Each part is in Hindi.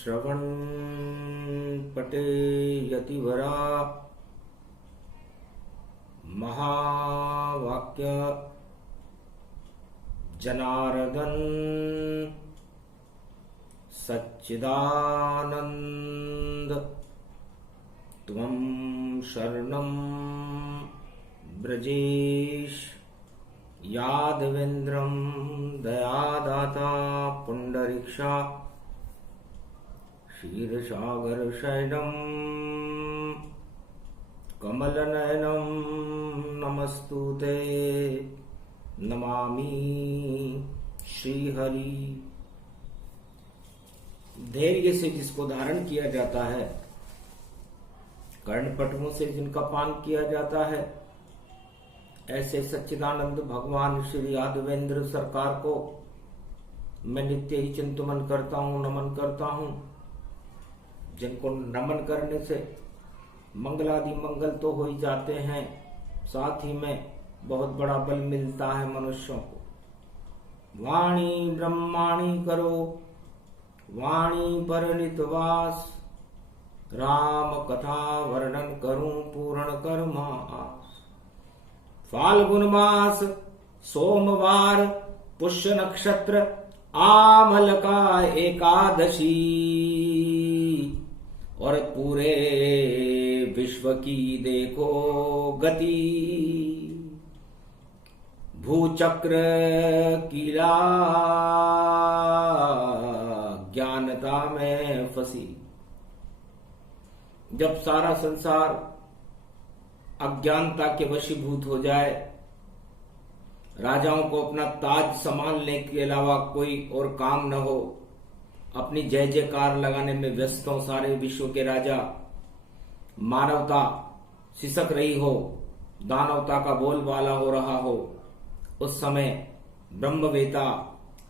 श्रवण पटे यतिवरा महावाक्य जनार्दन सच्चिदानंद त्वं शरणं ब्रजेश यादवेन्द्रं दयादाता पुंडरीक्षा क्षीरसागर शयनं कमलनयनं नमस्तुते नमामि श्रीहरि। धैर्य से जिसको धारण किया जाता है, कर्णपटुओं से जिनका पान किया जाता है, ऐसे सच्चिदानंद भगवान श्री यादवेंद्र सरकार को मैं नित्य ही चिंतन करता हूँ, नमन करता हूँ। जिनको नमन करने से मंगलादि मंगल तो हो ही जाते हैं, साथ ही में बहुत बड़ा बल मिलता है मनुष्यों को। वाणी ब्रह्माणी करो वाणी पर नितवास, राम कथा वर्णन करूं पूर्ण कर्मा आस। फाल्गुन मास सोमवार पुष्य नक्षत्र आमल का एकादशी, और पूरे विश्व की देखो गति, भूचक्र कीला ज्ञानता में फंसी। जब सारा संसार अज्ञानता के वशीभूत हो जाए, राजाओं को अपना ताज संभालने के अलावा कोई और काम न हो, अपनी जय जयकार लगाने में व्यस्त हो सारे विश्व के राजा, मानवता सिसक रही हो, दानवता का बोलबाला हो रहा हो, उस समय ब्रह्मवेता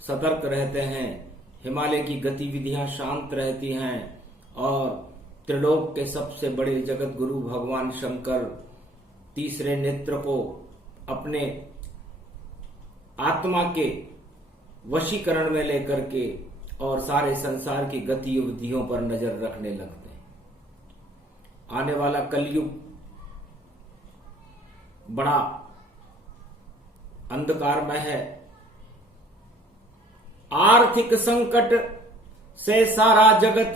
सतर्क रहते हैं, हिमालय की गतिविधियां शांत रहती हैं, और त्रिलोक के सबसे बड़े जगत गुरु भगवान शंकर तीसरे नेत्र को अपने आत्मा के वशीकरण में लेकर के और सारे संसार की गतिविधियों पर नजर रखने लगते हैं। आने वाला कलयुग बड़ा अंधकारमय है। आर्थिक संकट से सारा जगत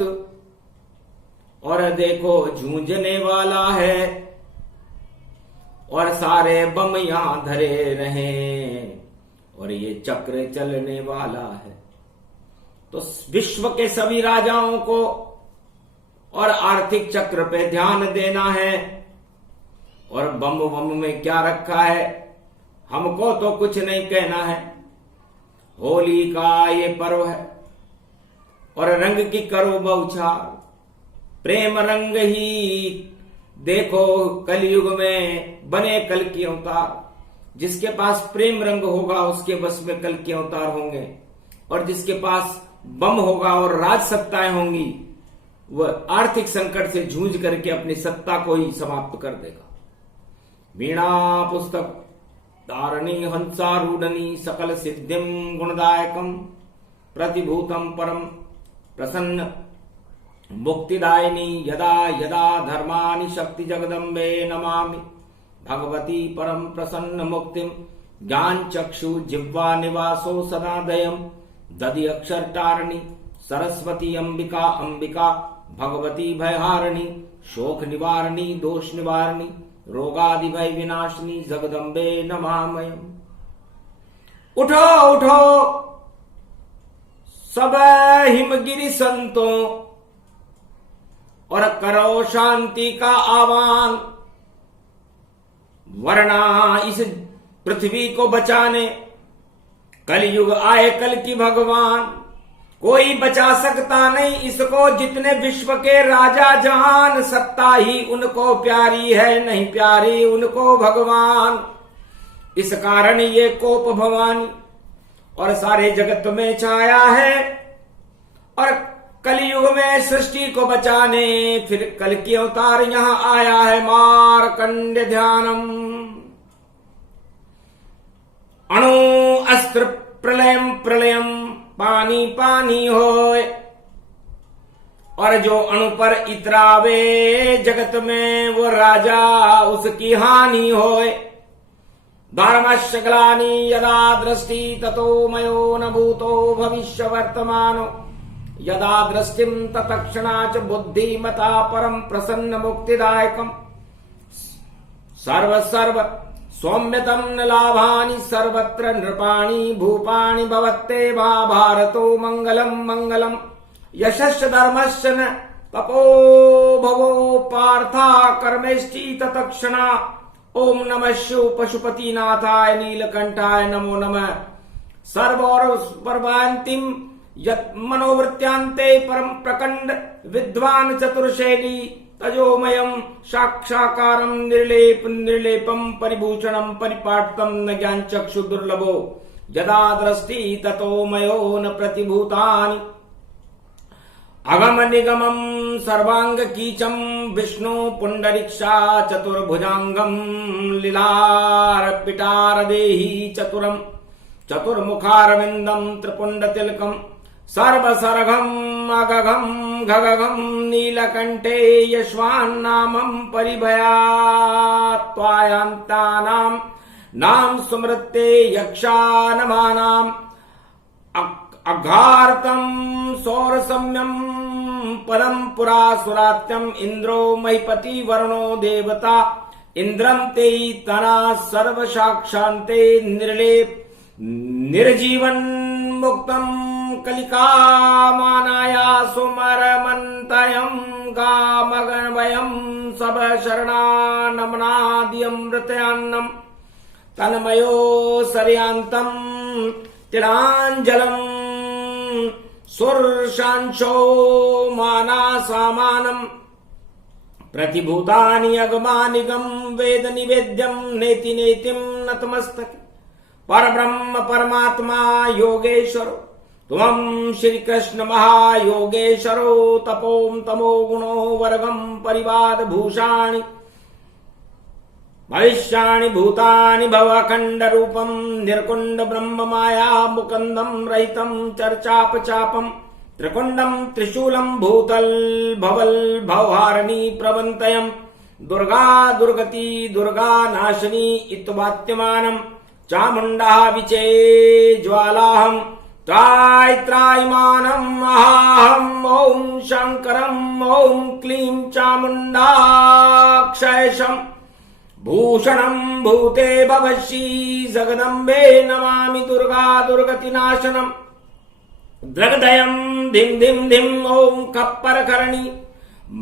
और देखो जूझने वाला है, और सारे बम यहां धरे रहे, और ये चक्र चलने वाला है। तो विश्व के सभी राजाओं को और आर्थिक चक्र पे ध्यान देना है। और बम बम में क्या रखा है, हमको तो कुछ नहीं कहना है। होली का ये पर्व है और रंग की करो बौछार, प्रेम रंग ही देखो कलयुग में बने कल की अवतार। जिसके पास प्रेम रंग होगा उसके बस में कल के अवतार होंगे, और जिसके पास बम होगा और राज सत्ताएं होंगी, वह आर्थिक संकट से जूझ करके अपनी सत्ता को ही समाप्त कर देगा। वीणा पुस्तक धारणी हंसारूढ़नी सकल सिद्धिम गुणदायकम, प्रतिभूतम परम प्रसन्न मुक्तिदायिनी, यदा यदा धर्मानि शक्ति जगदम्बे नमामि भगवती परम प्रसन्न मुक्तिम। ज्ञान चक्षु जिह्वा निवासो सदा दयम, दधि अक्षर तारणी सरस्वती अंबिका अंबिका, भगवती भयहारिणी शोक निवारणी दोष निवारणी, रोगादि भय विनाशिनी जगदम्बे नमामयम। उठो उठो सब हिमगिरि संतों, और करो शांति का आह्वान, वरना इस पृथ्वी को बचाने कलयुग आए कल की भगवान। कोई बचा सकता नहीं इसको, जितने विश्व के राजा जान, सत्ता ही उनको प्यारी है, नहीं प्यारी उनको भगवान। इस कारण ये कोप भवानी और सारे जगत में छाया है, और कलयुग में सृष्टि को बचाने फिर कल की अवतार यहां आया है मार्कंड ध्यानम। अणु अस्त्र प्रलयम प्रलयम पानी पानी होए, और जो अणु पर इतरावे जगत में वो राजा उसकी हानि होए। धर्मस्य ग्लानि यदा दृष्टि ततो मयो न भूतो भविष्य वर्तमानो यदा दृष्टिम तत्क्षणाच बुद्धिमता परम प्रसन्न मुक्तिदायकम सर्व सर्व सौम्यतम न लाभानि सर्वत्र नृपाणि भूपाणि भवत्ते महाभारतो मंगलम मंगलम यशस्य धर्मस्य न तपो भवो पार्था कर्मेष्टि तत्क्षणा। ओम नमः शिव पशुपतिनाथाय नीलकंठाय नमो नमः। सर्वौर परमान्तिम यत् मनोवृत्यांते परम प्रकंड विद्वान चतुर्शैली तजोमयम साक्षाकारम निर्लेपम परिभूषणम परिपाटतम न ज्ञान चक्षु दुर्लभो यदा दृष्टि ततो मयो न प्रतिभूतानि। अगम निगमम सर्वांग कीचम विष्णु पुंडरीक्षा चतुर्भुजांगम लीलार पिटार देहि चतुरम चतुर्मुखारविंदम त्रिपुंड तिलकम सर्वसर्गम अगघम घगघम नीलकंठे यश्वान्नामं परिभयात्वायांतानाम नाम स्मृते यक्षानमानाम अघार्तम सौरसम्यम पदम पुरासुरात्यम इंद्रो महिपति वरुणो देवता इंद्रम ते तना सर्व साक्षांते निर्लेप निर्जीवन मुक्तम कलिकामानाया सुमरमन्तयं गामगणवयं सब शरणानमनादियमृतयान्नम तन्मयो सर्यांतं तिलाञ्जलं सुरशांशो मानासामानं प्रतिभूतानि अगमानिगम वेद निवेद्यं नेति नेतिं नतमस्तके परब्रह्म परमात्मा योगेश्वरो त्वं श्री कृष्ण महायोगेश्वरो तपोम तमो गुणो वर्गम परिवाद भूषाणि भविष्याणि भूतानि भवखंड रूपम निर्कुंड ब्रह्म माया मुकुंदम रहितम चर्चापचापम त्रिकुंडम त्रिशूलम भूतल भवल भवहारिणी प्रवंतयम दुर्गा दुर्गति दुर्गा नाशिनी इत्वात्यमानम चामुंडा विचे ज्वालाहम त्रायमानम अहाहम ओं शंकरम ओं क्लीं चामुंडाक्षयशम भूषणम भूते भवशी जगदम्बे नमामि दुर्गा दुर्गति नाशनम द्रगदयम धिम धिम धिम ओं कप्परकर्णी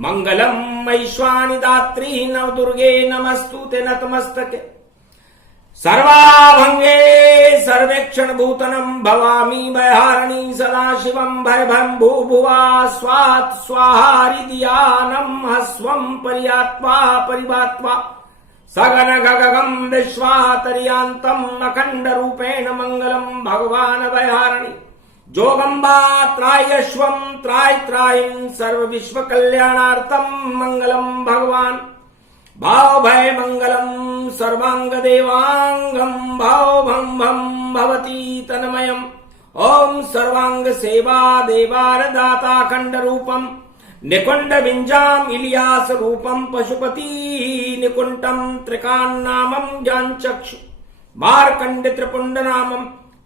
मंगलम ऐश्वानि दात्री नवदुर्गे नमस्तुते नतमस्तके सर्वाभंगे सर्वेक्षण भूतनम भवामी भयहारिणी सदा शिवम भयभं भूभुवा स्वात् स्वाहारिदियानम हस्वं पर्यात्वा परिवात्वा सगन गगगम विश्वातरियांतम अखंड रूपेण मंगलम भगवान भयहारिणी जोगंबा त्रायश्वम त्रायं सर्व विश्व कल्याणार्थम मंगलम भगवान भाव भय मंगलम सर्वांग देवांगम भाव भम भम भवती तन्मयम ओम सर्वांग सेवा देवार दाता खंड रूपम निकुंड विंजाम इलियास रूपम पशुपति निकुंटम त्रिकान्नामम ज्ञानचक्षु मार्कंड त्रिपुंड नामम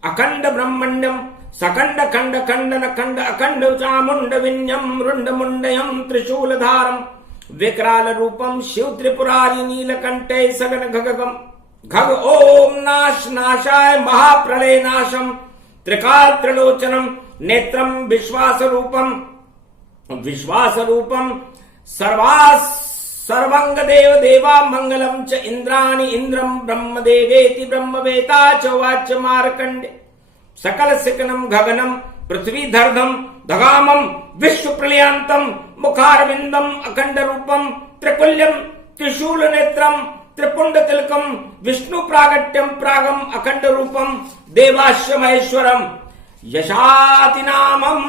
अखंड ब्रह्मण्यम सकंड खंड खंडन खंड अखंड चामुंड विन्यम रुंड मुंडयम त्रिशूलधारम विकराल रूपम शिव त्रिपुरारी नीलकंठे सगन घगगम घग ओम नाश नाशाय महाप्रलय नाशम त्रिकाल त्रिलोचनम नेत्रम विश्वास रूपम सर्वांग देव देवा मंगलम च इंद्राणि इंद्रम ब्रह्मदेवेति ब्रह्मवेता च वाच मार्कंडे सकल सिकनम गगनम पृथ्वी धर्धम धगामम विश्व प्रलयांतम मुखारविंदम अखंड रूपम त्रिकुल्यम त्रिशूल नेत्रम त्रिपुंड तिलकम विष्णु प्रागट्यम प्रागम अखंड रूपम देवाश्य महेश्वरम यशाति नामम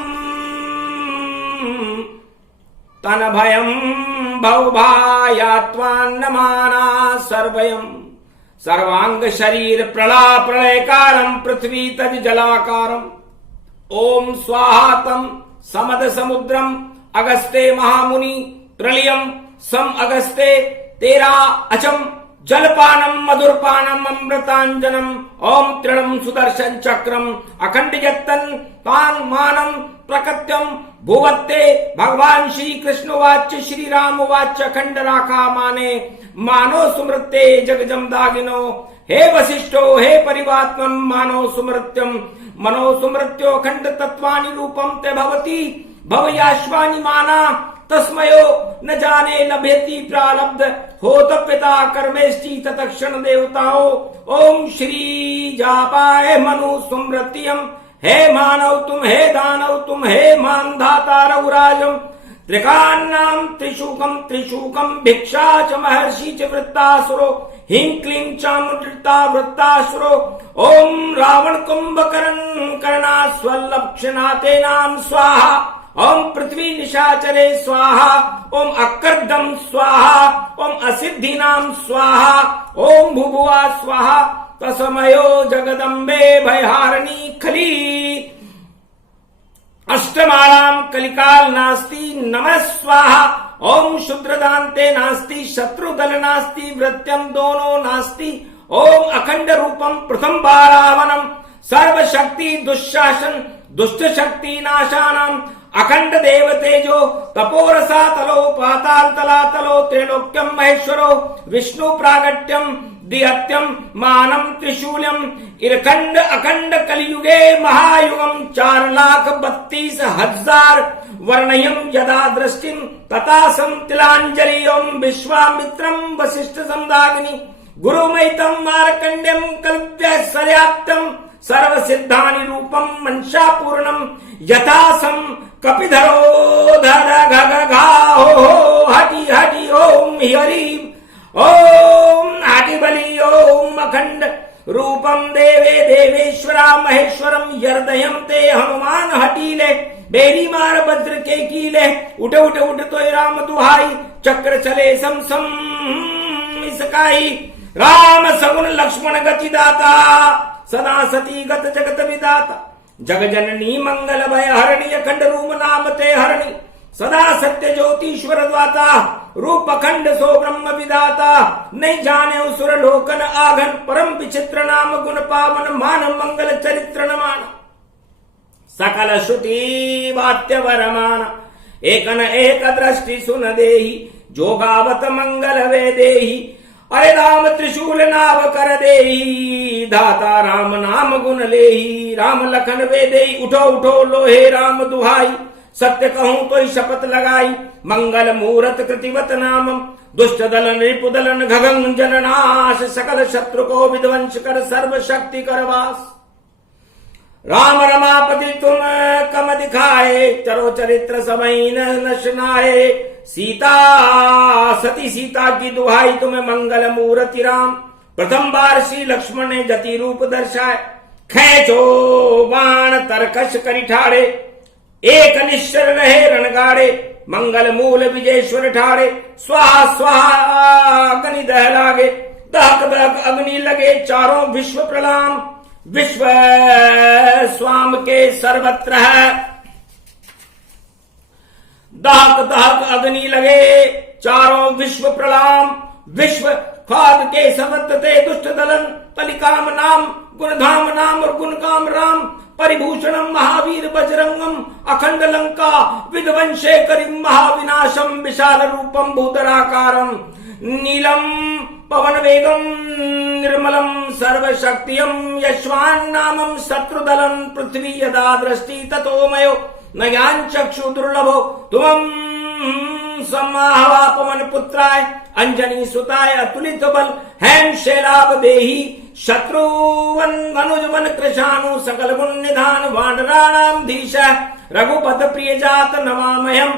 तन भयम भवभायात्वान्नमाना सर्वयम सर्वांग शरीर प्रलयकारम पृथ्वी तज जलाकारम ओम स्वाहातम समद समुद्रम अगस्ते महामुनि प्रलयम सम अगस्ते तेरा अचम जलपानम मधुरपानम अमृतांजनम ओम तृणम सुदर्शन चक्रम अखंड यत्तन तान मानम प्रकत्यम भुवत्ते भगवान श्री कृष्ण वाच्य श्री राम वाच्य अखंड राखा माने मानो सुमृत्ते जगजम दागिनो हे वशिष्ठो हे परिवात्मम मानो सुमृत्यम मनो सुमृत्यो अखंड तत्वानि रूपम ते भवति भवयाश्वानि माना तस्मयो न जाने लभेति प्रारब्ध होत पिता कर्मेष्टि तत्क्षण देवताओं ओम श्री जापाय मनु सुमृत्यम हे मानव तुम हे दानव तुम हे मान धाता रघुराजम त्रिकान्नाम त्रिशूकम भिक्षा च महर्षि च वृत्तासुरो हिं क्लीं चामुंडता वृत्तासुरो ओम रावण कुंभकर्ण कर्णास्वल्लक्षणाते नाम स्वाहा ओम पृथ्वी निशाचरे स्वाहा ओम अकर्दम स्वाहा ओम असिद्धि नाम स्वाहा ओम भुभुआ स्वाहा तस्मयो जगदम्बे भयहारिणी खली अष्टमालाम कलिकाल नास्ति नमः स्वाहा ओम शुद्रदान्ते नास्ति शत्रुदल नास्ति वृत्यम दोनों नास्ति ओम अखंड रूपम प्रथम बारावनम सर्वशक्ति दुशासन दुष्ट शक्ति नाशानम अखंड देव तेजो तपोरसा तलो पाताल तलातलो त्रैलोक्यम महेश्वरो विष्णु प्रागट्यम दिहत्यम मानम त्रिशूल्यम इरखंड अखंड कलियुगे महायुगम 4,32,000 वर्णयम यदा दृष्टिम तथा तिलांजलि ओम विश्वामित्रम वशिष्ठ संदाग्नि गुरुमैतम मार्कंड्यम कल्प्य सर्याप्तम सर्व सिद्धानि रूपम मनसा पूर्णम यथासम कपिधरो धर घा हो हटि हटि ओम हरि ओम हटि बलि ओम अखंड रूपम देवे देवेश्वरा महेश्वरम यर्दयम ते हनुमान हटीले बेरी मार वज्र के कीले उठ उठ उठ तो राम दुहाई चक्र चले सम सम इसकाई राम सगुन लक्ष्मण गति दाता सदा सती गत जगत विदाता जग जननी मंगल भय हरणी अखंड रूप नाम ते हरणी सदा सत्य ज्योतिश्वर द्वाता रूप अखंड सो ब्रह्म विदाता नहीं जाने सुर लोकन आघन परम विचित्र नाम गुण पावन मान मंगल चरित्र न मान सकल श्रुति वात्य वरमान एकन एक दृष्टि सुन देहि जोगावत मंगल वे देहि अरे राम त्रिशूल नाव कर देहि दाता राम नाम गुण लेहि राम लखन वे देहि उठो उठो लोहे राम दुहाई सत्य कहूं तो शपथ लगाई मंगल मूर्त कृतिवत नाम दुष्ट दलन रिपुदलन घगन जननाश सकल शत्रु को विध्वंस कर सर्व शक्ति कर वास राम रमापति तुम कम दिखाए चरो चरित्र समय नशनाए सीता सती सीता की दुहाई तुम्हें मंगल मूर्ति राम प्रथम बार श्री लक्ष्मण ने जति रूप दर्शाए खेचो बाण तरकश करी ठाड़े एक निश्चर रहे रणगाड़े मंगल मूल विजयेश्वर ठाड़े स्वाहा स्वाहा अग्नि दह लागे दहक दहक अग्नि लगे चारों विश्व प्रणाम विश्व स्वाम के सर्वत्र है दहक दहक अग्नि लगे चारों विश्व प्रणाम विश्व खाद के सर्वत्र ते दुष्ट दलन कलिकाम नाम गुणधाम नाम और गुणकाम राम परिभूषणम महावीर बजरंगम अखंड लंका विध्वंसे करिम महाविनाशम विशाल रूपम भूतराकारम नीलम पवन वेगम निर्मलम सर्वशक्तियम यश्वान नामम शत्रुदलम पृथ्वी यदा दृष्टि ततोमयो नयान चक्षु दुर्लभो तुम सम्माहवा पवन पुत्राय अंजनी सुताय अतुलित बल हैम शैलाभ देही शत्रुवन मनुजवन कृशानु सकल गुण निधान वानराणाम धीश रघुपत प्रिय जात नमामयम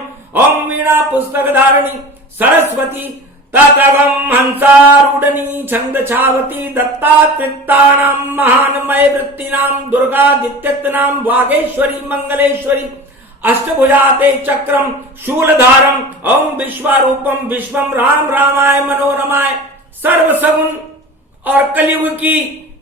ओम वीणा पुस्तक धारणी सरस्वती ततगम हंसारूढ़नी छंद छावती दत्तात्रितानाम महानमय वृत्तिनाम दुर्गादित्यनाम वागेश्वरी मंगलेश्वरी अष्टभुजाते चक्रम शूलधारम ओम विश्वारूपम विश्वम राम रामाय मनोरमाय सर्व सगुण और कलयुग की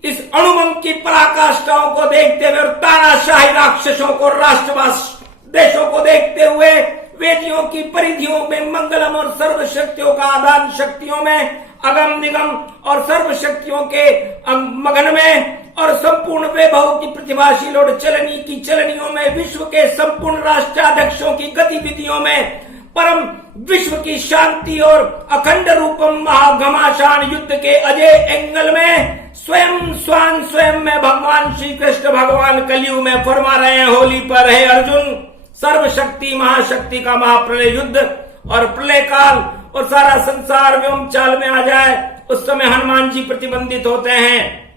इस अणुमम की पराकाष्ठाओं को देखते हुए और तानाशाही राक्षसों को राष्ट्रवास देशों को देखते हुए वेदियों की परिधियों में मंगलम और सर्व शक्तियों का आदान, शक्तियों में अगम निगम और सर्व शक्तियों के मगन में, और संपूर्ण वैभव की प्रतिभाशील और चलनी की चलनियों में, विश्व के संपूर्ण राष्ट्राध्यक्षों की गतिविधियों में, परम विश्व की शांति और अखंड रूपम महाघमाशान युद्ध के अजय एंगल में स्वयं में भगवान श्री कृष्ण भगवान कलयुग में फरमा रहे हैं होली पर, हे अर्जुन, सर्वशक्ति महाशक्ति का महाप्रलय युद्ध और प्रलय काल और सारा संसार व्योम चाल में आ जाए, उस समय हनुमान जी प्रतिबंधित होते हैं।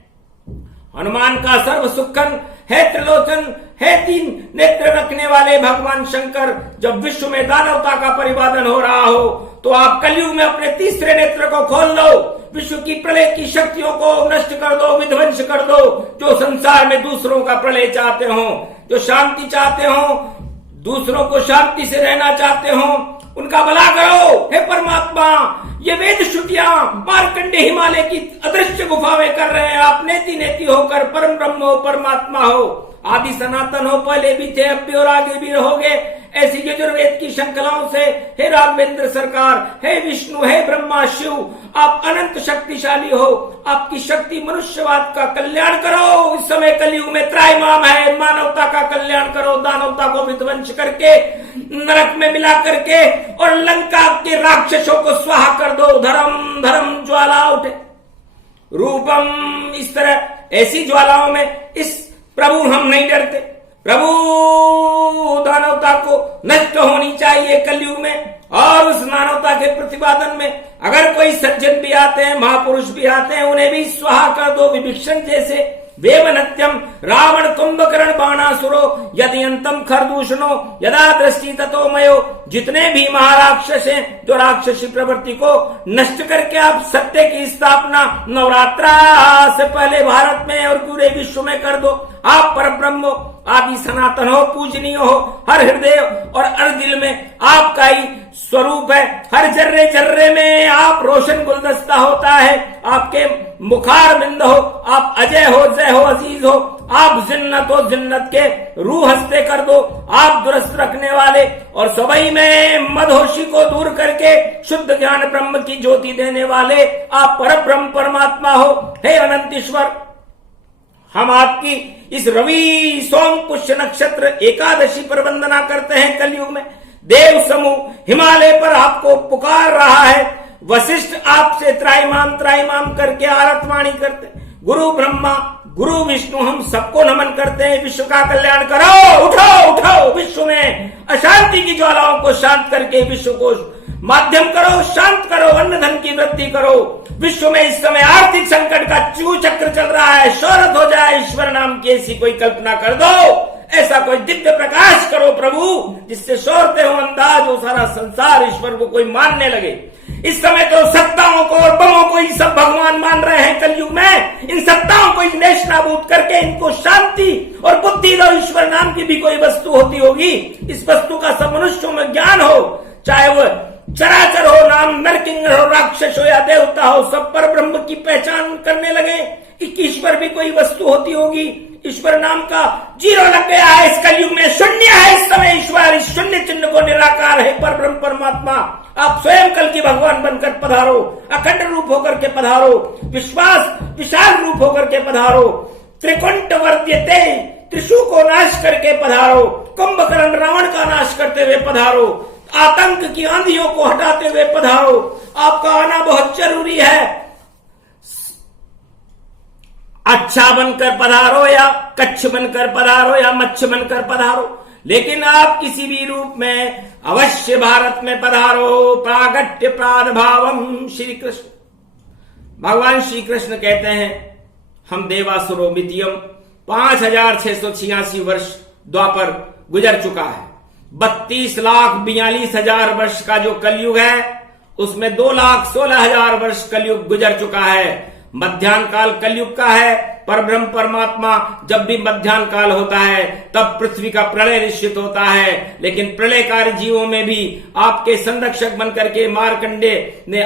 हनुमान का सर्व सुखन है त्रिलोचन है, 3 नेत्र रखने वाले भगवान शंकर जब विश्व में दानवता का परिवादन हो रहा हो तो आप कलयुग में अपने तीसरे नेत्र को खोल लो, विश्व की प्रलय की शक्तियों को नष्ट कर दो, विध्वंस कर दो। जो संसार में दूसरों का प्रलय चाहते हो, जो शांति चाहते हो, दूसरों को शांति से रहना चाहते हो, उनका भला करो हे परमात्मा। ये वेद श्रुतियां मार्कंडे हिमालय की अदृश्य गुफा में कर रहे हैं। आप नेति नेति होकर परम ब्रह्म हो, परमात्मा हो, आदि सनातन हो, पहले भी थे, अब भी और आगे भी रहोगे। ऐसी यजुर्वेद की श्रृंखलाओं से हे राघवेंद्र सरकार, हे विष्णु, हे ब्रह्मा शिव, आप अनंत शक्तिशाली हो, आपकी शक्ति मनुष्यवाद का कल्याण करो। इस समय कलयुग में त्रायमाम है, मानवता का कल्याण करो, दानवता को विध्वंस करके नरक में मिला करके और लंका के राक्षसों को स्वाहा कर दो। धर्म धर्म ज्वाला उठे रूपम, इस तरह ऐसी ज्वालाओं में इस प्रभु हम नहीं डरते। प्रभु दानवता को नष्ट होनी चाहिए कलयुग में, और उस मानवता के प्रतिपादन में अगर कोई सज्जन भी आते हैं, महापुरुष भी आते हैं, उन्हें भी स्वाहा कर दो। विभीषण जैसे वेवनत्यम रावण कुंभकर्ण बाणासुरो यदि अंतम खरदूषणो यदा दृष्टि ततो मयो, जितने भी महाराक्षस हैं जो राक्षसी प्रवृत्ति को नष्ट करके आप सत्य की स्थापना नवरात्रा से पहले भारत में और पूरे विश्व में कर दो। आप परब्रह्म आदि सनातन हो, पूजनीय हो, हर हृदय और हर दिल में आपका ही स्वरूप है। हर जर्रे जर्रे में आप रोशन गुलदस्ता होता है, आपके मुखार बिंद हो, आप अजय हो, जय हो, अजीज हो, आप जिन्नत हो, जिन्नत के रूह हस्ते कर दो। आप दुरुस्त रखने वाले और सबई में मदहोशी को दूर करके शुद्ध ज्ञान ब्रह्म की ज्योति देने वाले आप परब्रह्म परमात्मा हो। हे अनंत ईश्वर, हम आपकी इस रवि सोम पुष्य नक्षत्र एकादशी पर वंदना करते हैं। कलयुग में देव समूह हिमालय पर आपको पुकार रहा है। वशिष्ठ आपसे त्राईमाम करके आरतवाणी करते हैं। गुरु ब्रह्मा गुरु विष्णु हम सबको नमन करते हैं। विश्व का कल्याण करो, उठो उठो, विश्व में अशांति की ज्वालाओं को शांत करके विश्व को माध्यम करो, शांत करो, अन्न धन की वृद्धि करो। विश्व में इस समय आर्थिक संकट का चक्र चल रहा है, शोहरत हो जाए, ईश्वर नाम की ऐसी कोई कल्पना कर दो, ऐसा कोई दिव्य प्रकाश करो प्रभु, जिससे शोहरते हो अंदाज हो, सारा संसार ईश्वर को कोई मानने लगे। इस समय तो सत्ताओं को और बमों को ही सब भगवान मान रहे हैं। कलयुग में इन सत्ताओं को नेश नाबूद करके इनको शांति और बुद्धि दो। ईश्वर नाम की भी कोई वस्तु होती होगी, इस वस्तु का सब मनुष्यों में ज्ञान हो, चाहे वह चराचर हो, नाम नरकिंकर हो, राक्षस हो या देवता हो, सब पर ब्रह्म की पहचान करने लगे। ईश्वर भी कोई वस्तु होती होगी, ईश्वर नाम का जीरो लग गया है। इस कलयुग में शून्य है इस समय ईश्वर, इस शून्य चिन्ह को निराकार है पर ब्रह्म परमात्मा। आप स्वयं कल की भगवान बनकर पधारो, अखंड रूप होकर के पधारो, विश्वास विशाल रूप होकर के पधारो, त्रिकुंट वर्त्यते त्रिशु को नाश करके पधारो, कुंभकर्ण रावण का नाश करते हुए पधारो, आतंक की आंधियों को हटाते हुए पधारो। आपका आना बहुत जरूरी है। अच्छा बनकर पधारो या कच्छ बनकर पधारो या मच्छ बनकर पधारो, लेकिन आप किसी भी रूप में अवश्य भारत में पधारो। प्रागट्य प्रादभावम श्री कृष्ण। भगवान श्री कृष्ण कहते हैं हम देवासुरो मितियम 5686 वर्ष द्वापर गुजर चुका है। 32,42,000 वर्ष का जो कलयुग है उसमें 2,16,000 वर्ष कलयुग गुजर चुका है। मध्यान्ह काल कलयुग का है। परब्रह्म परमात्मा जब भी मध्यान्ह काल होता है तब पृथ्वी का प्रलय निश्चित होता है, लेकिन प्रलयकारी जीवों में भी आपके संरक्षक बनकर के मार्कंडे ने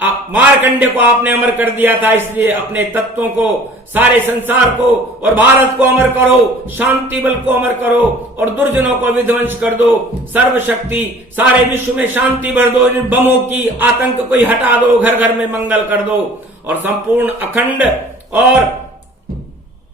मारकंडे को आपने अमर कर दिया था, इसलिए अपने तत्वों को, सारे संसार को और भारत को अमर करो, शांति बल को अमर करो और दुर्जनों को विध्वंस कर दो। सर्वशक्ति, सारे विश्व में शांति भर दो, इन बमों की आतंक को हटा दो, घर घर में मंगल कर दो और संपूर्ण अखंड और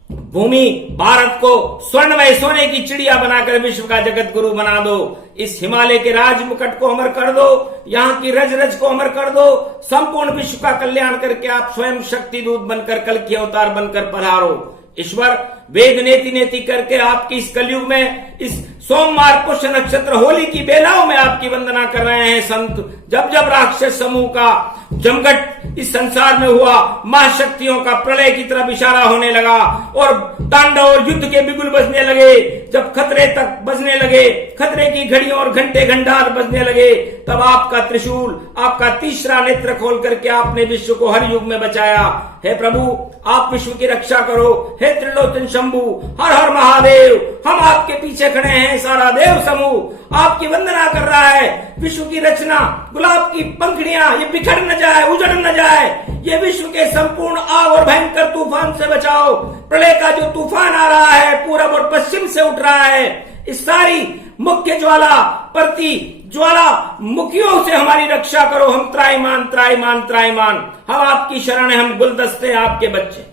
भूमि भारत को स्वर्णमय सोने की चिड़िया बनाकर विश्व का जगत गुरु बना दो। इस हिमालय के राज मुकुट को अमर कर दो, यहाँ की रज रज को अमर कर दो, संपूर्ण विश्व का कल्याण करके आप स्वयं शक्ति दूत बनकर, कल की अवतार बनकर पधारो। ईश्वर, वेद नेति नेति करके आपकी इस कलयुग में, इस सोमवार पुष्य नक्षत्र होली की बेलाओं में आपकी वंदना कर रहे हैं संत। जब जब राक्षस समूह का जमघट इस संसार में हुआ, महाशक्तियों का प्रलय की तरफ इशारा होने लगा और तांडव और युद्ध के बिगुल बजने लगे, जब खतरे तक बजने लगे, खतरे की घड़ियों और घंटे घंटार बजने लगे, तब आपका त्रिशूल, आपका तीसरा नेत्र खोल करके आपने विश्व को हर युग में बचाया। हे प्रभु, आप विश्व की रक्षा करो। हे त्रिलोचन शंभु, हर हर महादेव, हम आपके पीछे खड़े हैं, सारा देव समूह आपकी वंदना कर रहा है। विश्व की रचना, गुलाब की पंखड़ियां ये बिखर न जाए, उजड़ न जाए, ये विश्व के संपूर्ण आग और भयंकर तूफान से बचाओ। प्रलय का जो तूफान आ रहा है, पूरब और पश्चिम से उठ रहा है, इस सारी मुख्य ज्वाला, प्रति ज्वाला मुखियों से हमारी रक्षा करो। हम त्राईमान त्राईमान त्राईमान, हम आपकी शरण है, हम गुलदस्ते हैं, आपके बच्चे,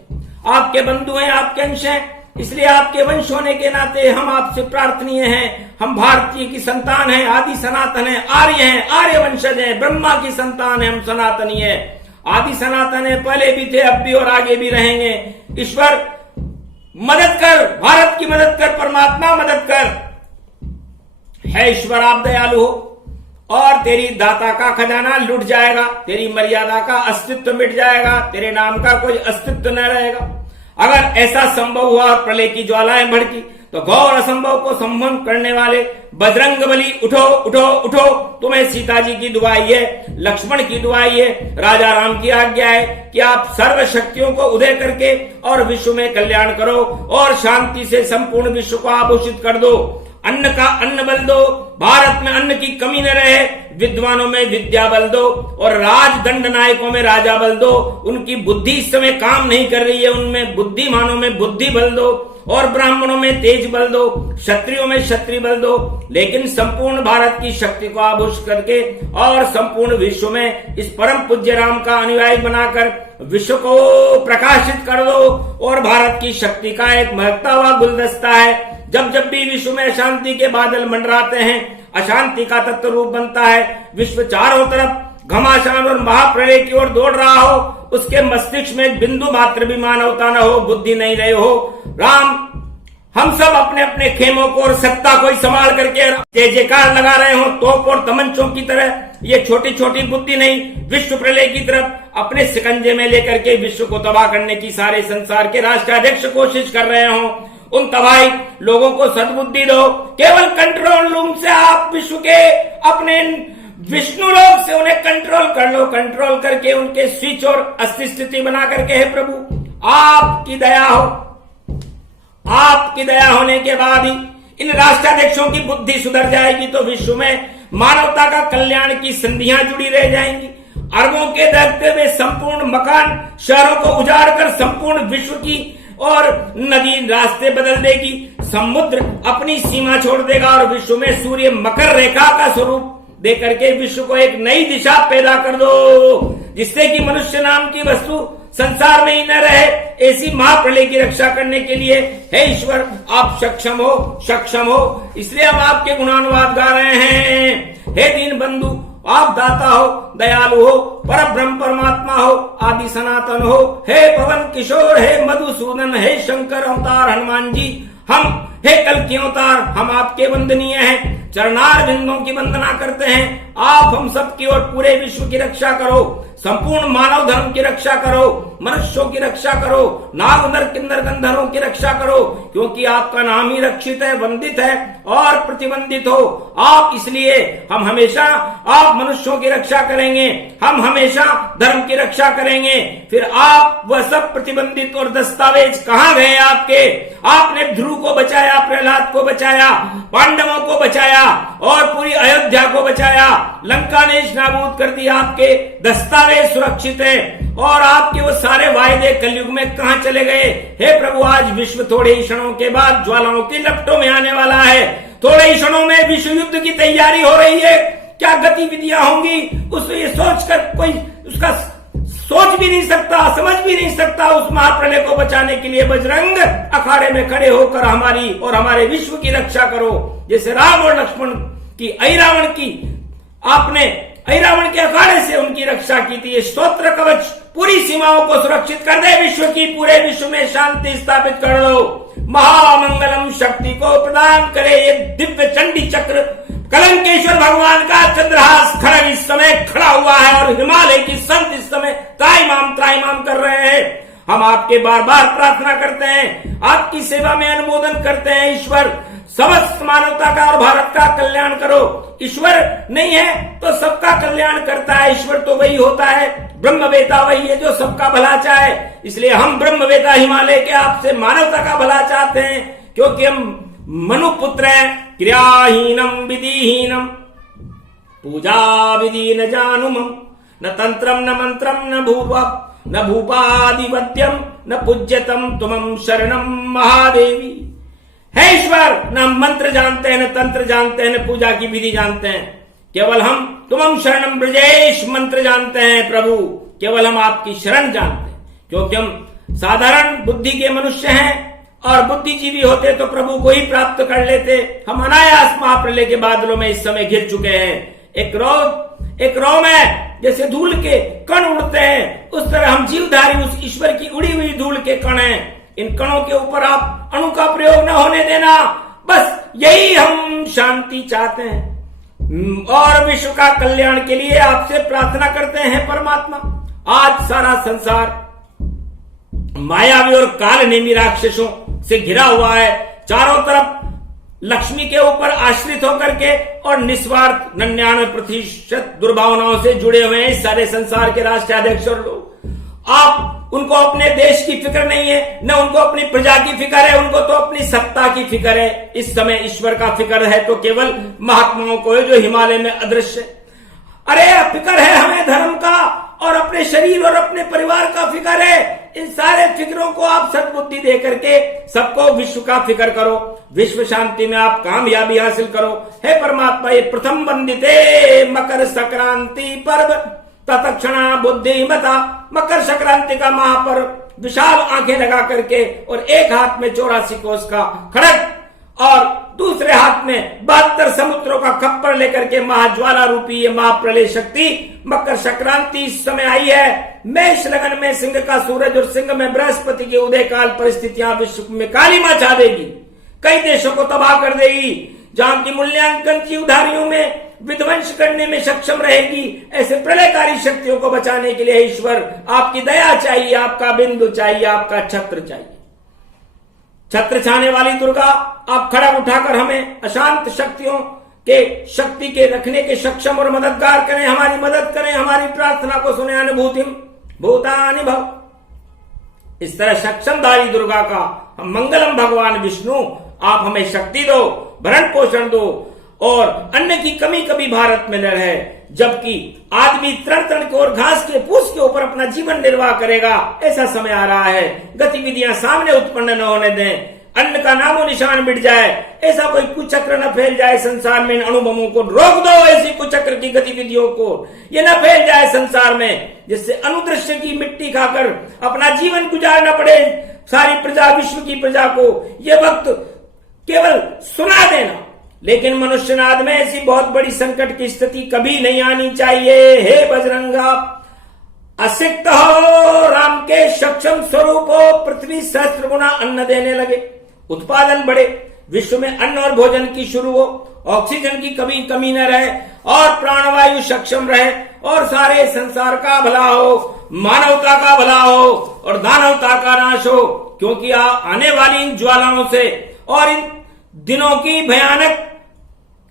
आपके बंधु हैं, आपके अंश हैं, इसलिए आपके वंश होने के नाते हम आपसे प्रार्थनीय हैं। हम भारतीय की संतान हैं, आदि सनातन है, आर्य हैं, आर्य वंशज हैं, ब्रह्मा की संतान है, हम सनातनी है, आदि सनातन है, पहले भी थे, अब भी और आगे भी रहेंगे। ईश्वर मदद कर, भारत की मदद कर, परमात्मा मदद कर। है ईश्वर, आप दयालु हो और तेरी दाता का खजाना लुट जाएगा, तेरी मर्यादा का अस्तित्व मिट जाएगा, तेरे नाम का कोई अस्तित्व न रहेगा। अगर ऐसा संभव हुआ और प्रलय की ज्वालाएं भड़की, तो घोर असंभव को संभव करने वाले बजरंग बली, उठो उठो उठो। तुम्हें सीता जी की दुआई है, लक्ष्मण की दुआई है, राजा राम की आज्ञा है कि आप सर्व शक्तियों को उदय करके और विश्व में कल्याण करो और शांति से संपूर्ण विश्व को आभूषित कर दो। अन्न का अन्न बल दो, भारत में अन्न की कमी न रहे, विद्वानों में विद्या बल दो और राजदंड नायकों में राजा बल दो। उनकी बुद्धि इस समय काम नहीं कर रही है, उनमें बुद्धिमानों में बुद्धि बल दो और ब्राह्मणों में तेज बल दो, क्षत्रियों में क्षत्रिय बल दो, लेकिन संपूर्ण भारत की शक्ति को आभूषित करके और संपूर्ण विश्व में इस परम पूज्य राम का अनुयायी बनाकर विश्व को प्रकाशित कर दो। और भारत की शक्ति का एक महकता हुआ गुलदस्ता है, जब जब भी विश्व में अशांति के बादल मंडराते हैं, अशांति का तत्व रूप बनता है, विश्व चारों तरफ घमासान और महाप्रलय की ओर दौड़ रहा हो, उसके मस्तिष्क में बिंदु मात्र भी मानवता न हो, बुद्धि नहीं रहे हो। राम, हम सब अपने अपने खेमों को और सत्ता को ही संभाल करके जय जयकार लगा रहे हो, तोप और तमंचों की तरह। ये छोटी छोटी बुद्धि नहीं, विश्व प्रलय की तरफ अपने शिकंजे में लेकर के विश्व को तबाह करने की सारे संसार के राष्ट्राध्यक्ष कोशिश कर रहे हो। उन तबाही लोगों को सद्बुद्धि दो। केवल कंट्रोल रूम से आप विश्व के अपने विष्णु लोक से उन्हें कंट्रोल कर लो, कंट्रोल करके उनके स्विच और अस्थि स्थिति बना करके, हे प्रभु आपकी दया हो। आपकी दया होने के बाद ही इन राष्ट्राध्यक्षों की बुद्धि सुधर जाएगी, तो विश्व में मानवता का कल्याण की संधियां जुड़ी रह जाएंगी। अरबों के दहकते हुए संपूर्ण मकान शहरों को उजाड़ कर संपूर्ण विश्व की और नदी रास्ते बदल देगी, समुद्र अपनी सीमा छोड़ देगा और विश्व में सूर्य मकर रेखा का स्वरूप दे करके विश्व को एक नई दिशा पैदा कर दो, जिससे कि मनुष्य नाम की वस्तु संसार में ही न रहे। ऐसी महाप्रलय की रक्षा करने के लिए हे ईश्वर, आप सक्षम हो, सक्षम हो, इसलिए हम आपके गुणानुवाद गा रहे हैं। हे दीन बंधु, आप दाता हो, दयालु हो, पर ब्रह्म परमात्मा हो, आदि सनातन हो। हे पवन किशोर, हे मधुसूदन, हे शंकर अवतार हनुमान जी, हम हे कल के अवतार, हम आपके वंदनीय हैं, चरणार बिंदों की वंदना करते हैं। आप हम सब की और पूरे विश्व की रक्षा करो, संपूर्ण मानव धर्म की रक्षा करो, मनुष्यों की रक्षा करो, नाग नर किन्नर गंधर्वों की रक्षा करो, क्योंकि आपका नाम ही रक्षित है, वंदित है और प्रतिबंधित हो आप, इसलिए हम हमेशा आप मनुष्यों की रक्षा करेंगे, हम हमेशा धर्म की रक्षा करेंगे। फिर आप वह सब प्रतिबंधित और दस्तावेज कहां गए आपके? आपने ध्रुव को बचाया, प्रहलाद को बचाया, पांडवों को बचाया और पूरी अयोध्या को बचाया, लंका ने नाबूद कर दिया, आपके दस्तावेज सुरक्षित है और आपके वो सारे वायदे कलयुग में कहां चले गए? हे प्रभु, आज विश्व थोड़े ही क्षणों के बाद ज्वालाओं की लपटों में आने वाला है, थोड़े ही क्षणों में विश्व युद्ध की तैयारी हो रही है, क्या गतिविधियां होंगी उसे ये सोचकर कोई उसका सोच भी नहीं सकता, समझ भी नहीं सकता। उस महाप्रलय को बचाने के लिए बजरंग अखाड़े में खड़े होकर हमारी और हमारे विश्व की रक्षा करो, जैसे राम और लक्ष्मण की अहिरावण की आपने अहिरावण के अखाड़े से उनकी रक्षा की थी। स्तोत्र कवच पूरी सीमाओं को सुरक्षित कर दे विश्व की, पूरे विश्व में शांति स्थापित कर लो, महामंगलम शक्ति को प्रदान करे। ये दिव्य चंडी चक्र कलंकेश्वर भगवान का चंद्रहास खड़ग इस समय खड़ा हुआ है और हिमालय की संत इस समय त्राईमाम कर रहे हैं। हम आपके बार बार प्रार्थना करते हैं, आपकी सेवा में अनुमोदन करते हैं। ईश्वर समस्त मानवता का और भारत का कल्याण करो। ईश्वर नहीं है तो सबका कल्याण करता है, ईश्वर तो वही होता है, ब्रह्मवेता वही है जो सबका भला चाहे। इसलिए हम ब्रह्मवेता हिमालय के आपसे मानवता का भला चाहते हैं, क्योंकि हम मनुपुत्र हैं। क्रियाहीनम विधिहीनम पूजा विधि न जानुमम, न तंत्रम न मंत्रम न भूपादिवद्यम न पूज्यतम तुमम शरणम महादेवी। है ईश्वर, न हम मंत्र जानते हैं, न तंत्र जानते हैं, न पूजा की विधि जानते हैं, केवल हम तुमम शरणम ब्रजेश मंत्र जानते हैं प्रभु, केवल हम आपकी शरण जानते हैं, क्योंकि हम साधारण बुद्धि के मनुष्य हैं और बुद्धिजीवी होते तो प्रभु को ही प्राप्त कर लेते। हम अनायास महाप्रलय के बादलों में इस समय घिर चुके हैं। एक रौ में जैसे धूल के कण उड़ते हैं, उस तरह हम जीवधारी उस ईश्वर की उड़ी हुई धूल के कण हैं। इन कणों के ऊपर आप अणु का प्रयोग न होने देना, बस यही हम शांति चाहते हैं और विश्व का कल्याण के लिए आपसे प्रार्थना करते हैं परमात्मा। आज सारा संसार मायावी और काल नेमी राक्षसों से घिरा हुआ है, चारों तरफ लक्ष्मी के ऊपर आश्रित होकर के और निस्वार्थ 99% दुर्भावनाओं से जुड़े हुए हैं सारे संसार के राष्ट्राध्यक्ष और लोग। आप उनको अपने देश की फिक्र नहीं है, न उनको अपनी प्रजा की फिक्र है, उनको तो अपनी सत्ता की फिक्र है। इस समय ईश्वर का फिक्र है तो केवल महात्माओं को है जो हिमालय में अदृश्य। अरे फिक्र है हमें धर्म का और अपने शरीर और अपने परिवार का फिक्र है। इन सारे फिक्रों को आप सद्बुद्धि दे करके सबको विश्व का फिक्र करो, विश्व शांति में आप कामयाबी हासिल करो। हे परमात्मा, ये प्रथम वंदिते मकर संक्रांति पर्व तत्क्षणा बुद्धिमता, मकर संक्रांति का महापर्व विशाल आंखें लगा करके और एक हाथ में 84 कोस का खड़ग और दूसरे हाथ में 72 समुद्रों का खप्पर लेकर के महाज्वाला रूपी ये महाप्रलय शक्ति मकर संक्रांति इस समय आई है। मेष लगन में सिंह का सूरज और सिंह में बृहस्पति की उदय काल परिस्थितियां विश्व में काली मचा देगी, कई देशों को तबाह कर देगी। जहां की मूल्यांकन की उधारियों में विध्वंस करने में सक्षम रहेगी, ऐसे प्रलयकारी शक्तियों को बचाने के लिए ईश्वर आपकी दया चाहिए, आपका बिंदु चाहिए, आपका छत्र चाहिए। छत्र छाने वाली दुर्गा, आप खड़ा उठाकर हमें अशांत शक्तियों के शक्ति के रखने के सक्षम और मददगार करें, हमारी मदद करें, हमारी प्रार्थना को सुने। अनुभूतिम भूतानि भव। इस तरह सक्षमधारी दुर्गा का हम मंगलम भगवान विष्णु, आप हमें शक्ति दो, भरण पोषण दो और अन्न की कमी कभी भारत में न रहे, जबकि आदमी तरण के और घास के फूस के ऊपर अपना जीवन निर्वाह करेगा। ऐसा समय आ रहा है, गतिविधियां सामने उत्पन्न न होने दें, अन्न का नामो निशान मिट जाए, ऐसा कोई कुचक्र न फैल जाए संसार में। इन अनुभवों को रोक दो, ऐसी कुचक्र की गतिविधियों को ये न फैल जाए संसार में, जिससे अनुदृश्य की मिट्टी खाकर अपना जीवन गुजारना पड़े सारी प्रजा, विश्व की प्रजा को। ये वक्त केवल सुना देना, लेकिन मनुष्यनाद में ऐसी बहुत बड़ी संकट की स्थिति कभी नहीं आनी चाहिए। हे बजरंगा, असिक्त हो, राम के सक्षम स्वरूप हो, पृथ्वी सहस्त्र गुना अन्न देने लगे, उत्पादन बढ़े, विश्व में अन्न और भोजन की शुरू हो, ऑक्सीजन की कभी कमी न रहे और प्राणवायु सक्षम रहे और सारे संसार का भला हो। मानवता का भला हो और दानवता का नाश हो, क्योंकि आने वाली इन ज्वालाओं से और इन दिनों की भयानक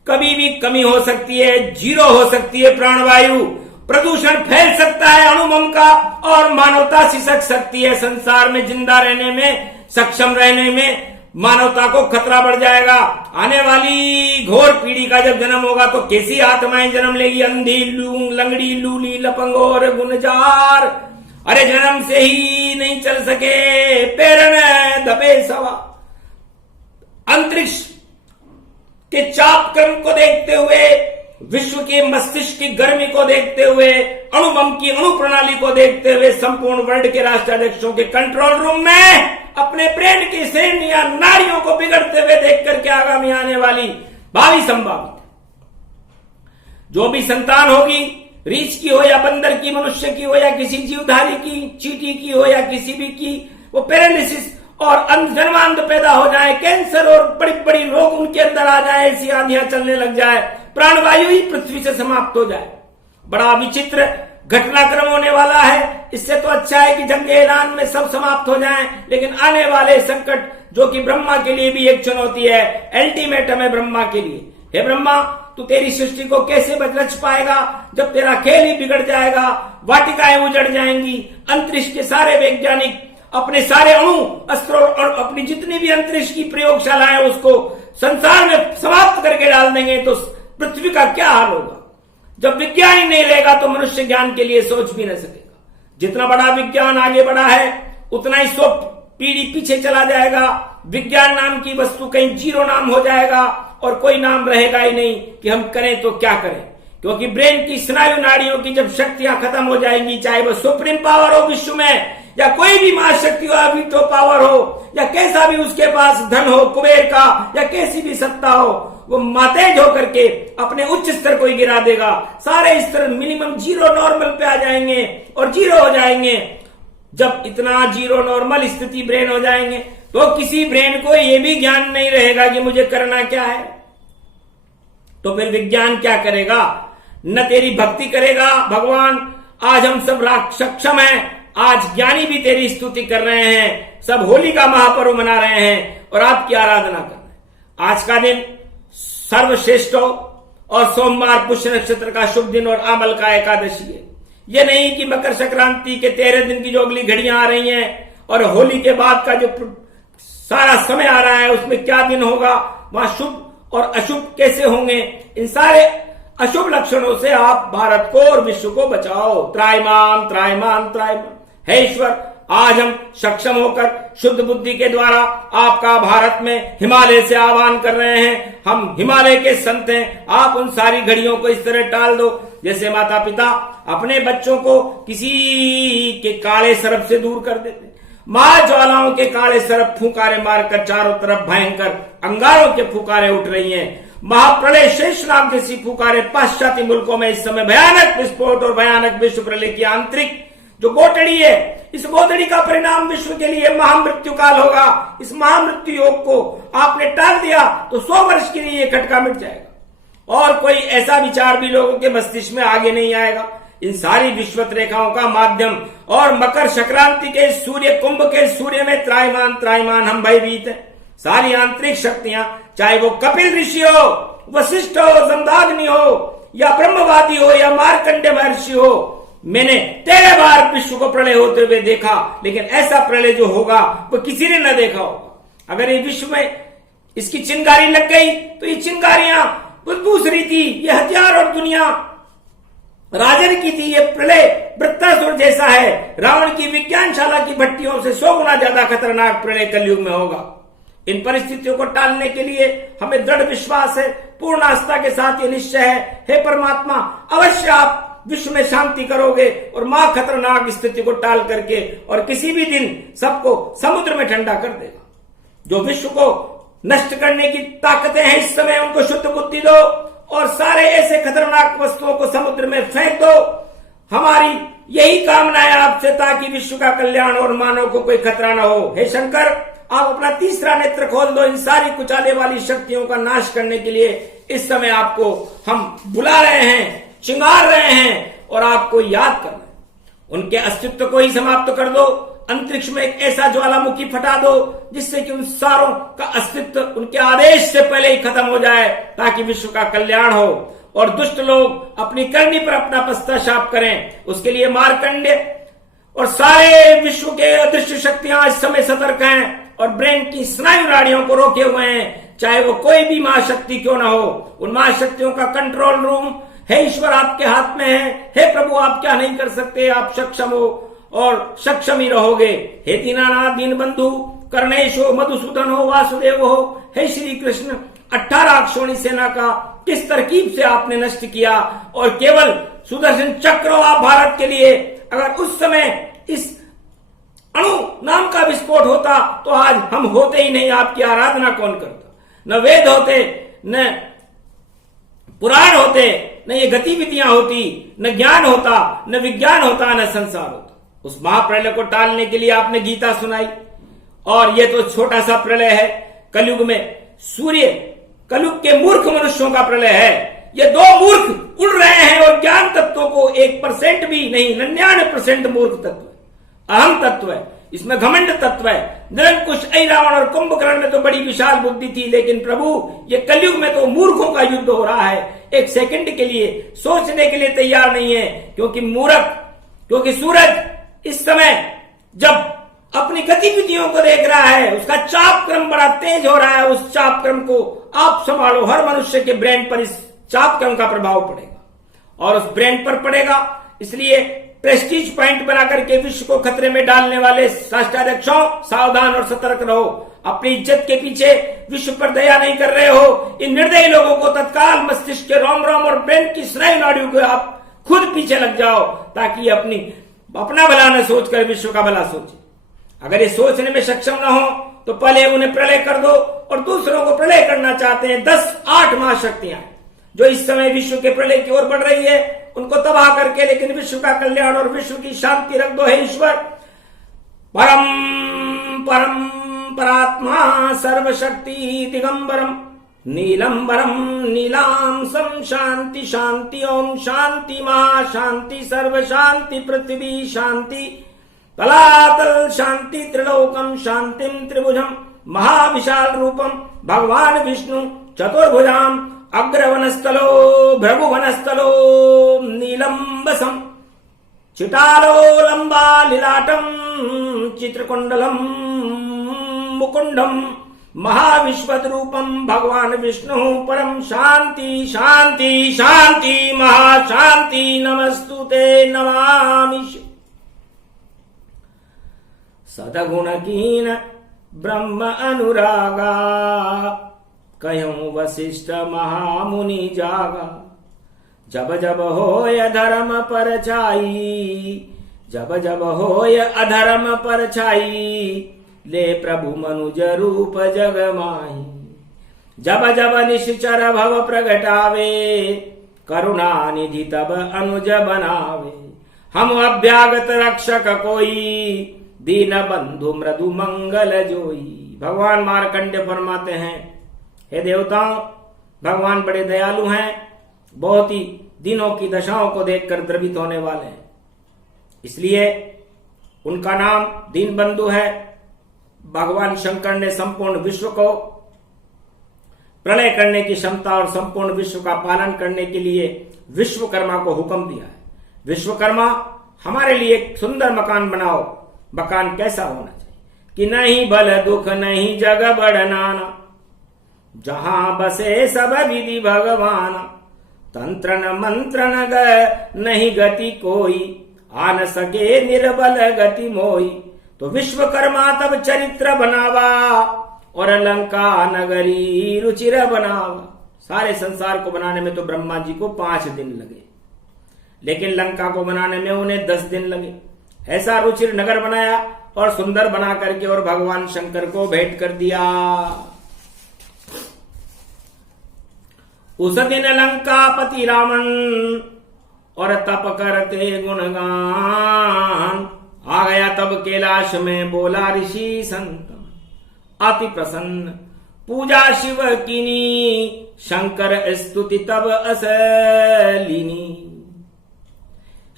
कभी भी कमी हो सकती है, जीरो हो सकती है प्राणवायु, प्रदूषण फैल सकता है अणुबम का, और मानवता सिसक सकती है। संसार में जिंदा रहने में, सक्षम रहने में मानवता को खतरा बढ़ जाएगा। आने वाली घोर पीढ़ी का जब जन्म होगा तो कैसी आत्माएं जन्म लेगी, अंधी, लूंग, लंगड़ी, लूली, लपंगोर, गुनजार। अरे जन्म से ही नहीं चल सके, पैर में दबे सवा। अंतरिक्ष के चाप क्रम को देखते हुए, विश्व के मस्तिष्क की गर्मी को देखते हुए, अणुबम की अणु प्रणाली को देखते हुए, संपूर्ण वर्ल्ड के राष्ट्राध्यक्षों के कंट्रोल रूम में अपने ब्रेन की श्रेणियां नारियों को बिगड़ते हुए देख करके आगामी आने वाली भावी संभावित जो भी संतान होगी, रीछ की हो या बंदर की, मनुष्य की हो या किसी जीवधारी की, चींटी की हो या किसी भी की, वो पैरालिसिस और जन्मांध पैदा हो जाए, कैंसर और बड़ी बड़ी रोग उनके अंदर आ जाए, ऐसी आंधियां चलने लग जाए, प्राणवायु ही पृथ्वी से समाप्त हो जाए। बड़ा विचित्र घटनाक्रम होने वाला है। इससे तो अच्छा है कि जंग ऐलान में सब समाप्त हो जाएं, लेकिन आने वाले संकट जो कि ब्रह्मा के लिए भी एक चुनौती है, अल्टीमेटम है ब्रह्मा के लिए। हे ब्रह्मा, तू तेरी सृष्टि को कैसे रच पाएगा जब तेरा खेल ही बिगड़ जाएगा, वाटिकाएं उजड़ जाएंगी, अंतरिक्ष के सारे वैज्ञानिक अपने सारे अणु अस्त्रों और अपनी जितनी भी अंतरिक्ष की प्रयोगशालाएं उसको संसार में समाप्त करके डाल देंगे, तो पृथ्वी का क्या हाल होगा। जब विज्ञान ही नहीं रहेगा तो मनुष्य ज्ञान के लिए सोच भी न सकेगा। जितना बड़ा विज्ञान आगे बढ़ा है उतना ही 100 पीढ़ी पीछे चला जाएगा। विज्ञान नाम की वस्तु कहीं जीरो नाम हो जाएगा और कोई नाम रहेगा ही नहीं कि हम करें तो क्या करें, क्योंकि ब्रेन की स्नायु नाड़ियों की जब शक्तियां खत्म हो जाएंगी, चाहे वो सुप्रीम पावर हो विश्व में या कोई भी महाशक्ति हो, वीटो पावर हो या कैसा भी उसके पास धन हो कुबेर का या कैसी भी सत्ता हो, वो मातेज होकर के अपने उच्च स्तर को ही गिरा देगा। सारे स्तर मिनिमम जीरो नॉर्मल पे आ जाएंगे और जीरो हो जाएंगे। जब इतना जीरो नॉर्मल स्थिति ब्रेन हो जाएंगे तो किसी ब्रेन को ये भी ज्ञान नहीं रहेगा कि मुझे करना क्या है। तो फिर विज्ञान क्या करेगा, न तेरी भक्ति करेगा। भगवान आज हम सब सक्षम हैं, आज ज्ञानी भी तेरी स्तुति कर रहे हैं, सब होली का महापर्व मना रहे हैं और आपकी आराधना कर रहे हैं। आज का दिन सर्वश्रेष्ठ हो और सोमवार पुष्य नक्षत्र का शुभ दिन और अमल का एकादशी है। ये नहीं कि मकर संक्रांति के 13 दिन की जो अगली घड़ियां आ रही हैं और होली के बाद का जो सारा समय आ रहा है उसमें क्या दिन होगा, वहां शुभ और अशुभ कैसे होंगे। इन सारे अशुभ लक्षणों से आप भारत को और विश्व को बचाओ। त्रायमान त्रायमान त्रायमान। हे ईश्वर, आज हम सक्षम होकर शुद्ध बुद्धि के द्वारा आपका भारत में हिमालय से आह्वान कर रहे हैं। हम हिमालय के संत हैं, आप उन सारी घड़ियों को इस तरह टाल दो जैसे माता पिता अपने बच्चों को किसी के काले सरफ से दूर कर देते। महाज्वालाओं के काले सरफ फुकारे मारकर चारों तरफ भयंकर अंगारों के फुकारे उठ रही हैं। महाप्रलय शेष नाम जैसी फुकारे पाश्चात्य मुल्कों में इस समय भयानक विस्फोट और भयानक विश्व प्रलय की आंतरिक जो गोटड़ी है, इस गोटड़ी का परिणाम विश्व के लिए महामृत्यु काल होगा। इस महामृत्यु योग को आपने टाल दिया तो 100 वर्ष के लिए ये खटका मिट जाएगा और कोई ऐसा विचार भी लोगों के मस्तिष्क में आगे नहीं आएगा। इन सारी विश्वत रेखाओं का माध्यम और मकर संक्रांति के सूर्य कुंभ के सूर्य में त्रायमान त्रायमान हम भयभीत हैं। सारी आंतरिक शक्तियां, चाहे वो कपिल ऋषि हो, वशिष्ठ हो, जमदाग्नि हो या ब्रह्मवादी हो या मार्कंडेय महर्षि हो, मैंने 13 बार विश्व को प्रलय होते हुए देखा, लेकिन ऐसा प्रलय जो होगा वो किसी ने न देखा होगा। अगर ये विश्व में इसकी चिंगारी लग गई तो ये चिंगारियां दूसरी थी, ये हथियार और दुनिया राजन की थी। ये प्रलय वृत्तासुर जैसा है, रावण की विज्ञानशाला की भट्टियों से 100 गुना ज्यादा खतरनाक प्रलय कलयुग में होगा। इन परिस्थितियों को टालने के लिए हमें दृढ़ विश्वास है, पूर्ण आस्था के साथ ये निश्चय है, हे परमात्मा अवश्य आप विश्व में शांति करोगे और मां खतरनाक स्थिति को टाल करके और किसी भी दिन सबको समुद्र में ठंडा कर देगा। जो विश्व को नष्ट करने की ताकतें हैं इस समय उनको शुद्ध बुद्धि दो और सारे ऐसे खतरनाक वस्तुओं को समुद्र में फेंक दो। हमारी यही कामना है आपसे, ताकि विश्व का कल्याण और मानव को कोई खतरा न हो। हे शंकर, आप अपना तीसरा नेत्र खोल दो। इन सारी कुचाले वाली शक्तियों का नाश करने के लिए इस समय आपको हम बुला रहे हैं, चिंगार रहे हैं और आपको याद करना है। उनके अस्तित्व को ही समाप्त कर दो। अंतरिक्ष में एक ऐसा ज्वालामुखी फटा दो जिससे कि उन सारों का अस्तित्व उनके आदेश से पहले ही खत्म हो जाए, ताकि विश्व का कल्याण हो और दुष्ट लोग अपनी करनी पर अपना पश्चाताप करें। उसके लिए मार्कंडेय और सारे विश्व के अदृश्य शक्तियां इस समय सतर्क हैं और ब्रेन की स्नायु नाड़ियों को रोके हुए हैं, चाहे वो कोई भी महाशक्ति क्यों ना हो। उन महाशक्तियों का कंट्रोल रूम हे ईश्वर आपके हाथ में है। हे प्रभु, आप क्या नहीं कर सकते, आप सक्षम हो और सक्षम ही रहोगे। हे दीनानाथ, दीन बंधु, कर्णेश हो, मधुसूदन हो, वासुदेव हो, हे श्री कृष्ण, 18 अक्षौणी सेना का किस तरकीब से आपने नष्ट किया और केवल सुदर्शन चक्र आप भारत के लिए। अगर उस समय इस अणु नाम का विस्फोट होता तो आज हम होते ही नहीं, आपकी आराधना कौन करता? न वेद होते, न पुराण होते, न ये गतिविधियां होती, न ज्ञान होता, न विज्ञान होता, न संसार होता। उस महाप्रलय को टालने के लिए आपने गीता सुनाई और ये तो छोटा सा प्रलय है। कलयुग में सूर्य कलयुग के मूर्ख मनुष्यों का प्रलय है। ये 2 मूर्ख उड़ रहे हैं और ज्ञान तत्वों को 1% भी नहीं, 99% मूर्ख तत्व है, अहम तत्व है, इसमें घमंड तत्व है। निरंकुश ऐरावण और कुंभकर्ण में तो बड़ी विशाल बुद्धि थी, लेकिन प्रभु ये कलयुग में तो मूर्खों का युद्ध हो रहा है। एक सेकंड के लिए सोचने के लिए तैयार नहीं है, क्योंकि सूरज इस समय जब अपनी गतिविधियों को देख रहा है, उसका चाप क्रम बड़ा तेज हो रहा है। उस चाप क्रम को आप संभालो। हर मनुष्य के ब्रेन पर इस चाप क्रम का प्रभाव पड़ेगा और उस ब्रेन पर पड़ेगा। इसलिए प्रेस्टीज पॉइंट बना करके विश्व को खतरे में डालने वाले राष्ट्राध्यक्षों, सावधान और सतर्क रहो। अपनी इज्जत के पीछे विश्व पर दया नहीं कर रहे हो। इन निर्दयी लोगों को तत्काल मस्तिष्क के रोम रोम और ब्रेन की स्नायु नाड़ियों को आप खुद पीछे लग जाओ, ताकि अपना भला न सोचकर विश्व का भला सोचे। अगर ये सोचने में सक्षम न हो तो पहले उन्हें प्रलय कर दो, और दूसरों को प्रलय करना चाहते हैं 10-8 महाशक्तियां जो इस समय विश्व के प्रलय की ओर बढ़ रही है, उनको तबाह करके लेकिन विश्व का कल्याण और विश्व की शांति रख दो। हे ईश्वर, परम परम परात्मा सर्वशक्ति दिगंबरम नीलंबरम नीलांसम शांति शांति ओम शांति महाशांति सर्व शांति पृथ्वी शांति तलातल शांति त्रिलोकम शांतिम त्रिभुजम महाविशाल रूपम भगवान विष्णु चतुर्भुजाम अग्रवनस्थलो भृगुवनस्थलो नीलंबसम चिटालो लंबा लिलाटम चित्रकुंडलम मुकुंडम महाविश्वद रूपम भगवान विष्णु परम शांति शांति शांति महाशांति नमस्तुते नमामि। सदगुण कीन ब्रह्म अनुरागा कयूं वशिष्ठ महामुनि जागा। जब जब होय धर्म पर छाई, जब जब होय अधर्म पर छाई, ले प्रभु मनुज रूप जग माही। जब जब निश्चर भव प्रगटावे, करुणा निधि तब अनुज बनावे। हम अभ्यागत रक्षक कोई, दीन बंधु मृदु मंगल जोई। भगवान मार्कंडेय फरमाते हैं, हे देवताओं, भगवान बड़े दयालु हैं, बहुत ही दिनों की दशाओं को देखकर द्रवित होने वाले हैं, इसलिए उनका नाम दीन बंधु है। भगवान शंकर ने संपूर्ण विश्व को प्रलय करने की क्षमता और संपूर्ण विश्व का पालन करने के लिए विश्वकर्मा को हुक्म दिया है। विश्वकर्मा, हमारे लिए एक सुंदर मकान बनाओ। मकान कैसा होना चाहिए कि नहीं बल दुख नहीं जग बड़नाना, जहां बसे सब विधि भगवान। तंत्रन मंत्रन नहीं गति कोई, आन सके निर्बल गति मोई। तो विश्वकर्मा तब चरित्र बनावा, और लंका नगरी रुचिर बनावा। सारे संसार को बनाने में तो ब्रह्मा जी को 5 दिन लगे, लेकिन लंका को बनाने में उन्हें 10 दिन लगे। ऐसा रुचिर नगर बनाया और सुंदर बना करके और भगवान शंकर को भेंट कर दिया। उस दिन लंकापति रावण और तप करते गुणगान। आ गया तब कैलाश में बोला ऋषि संत, अति प्रसन्न पूजा शिव कीनी। शंकर स्तुति तब असलीनी,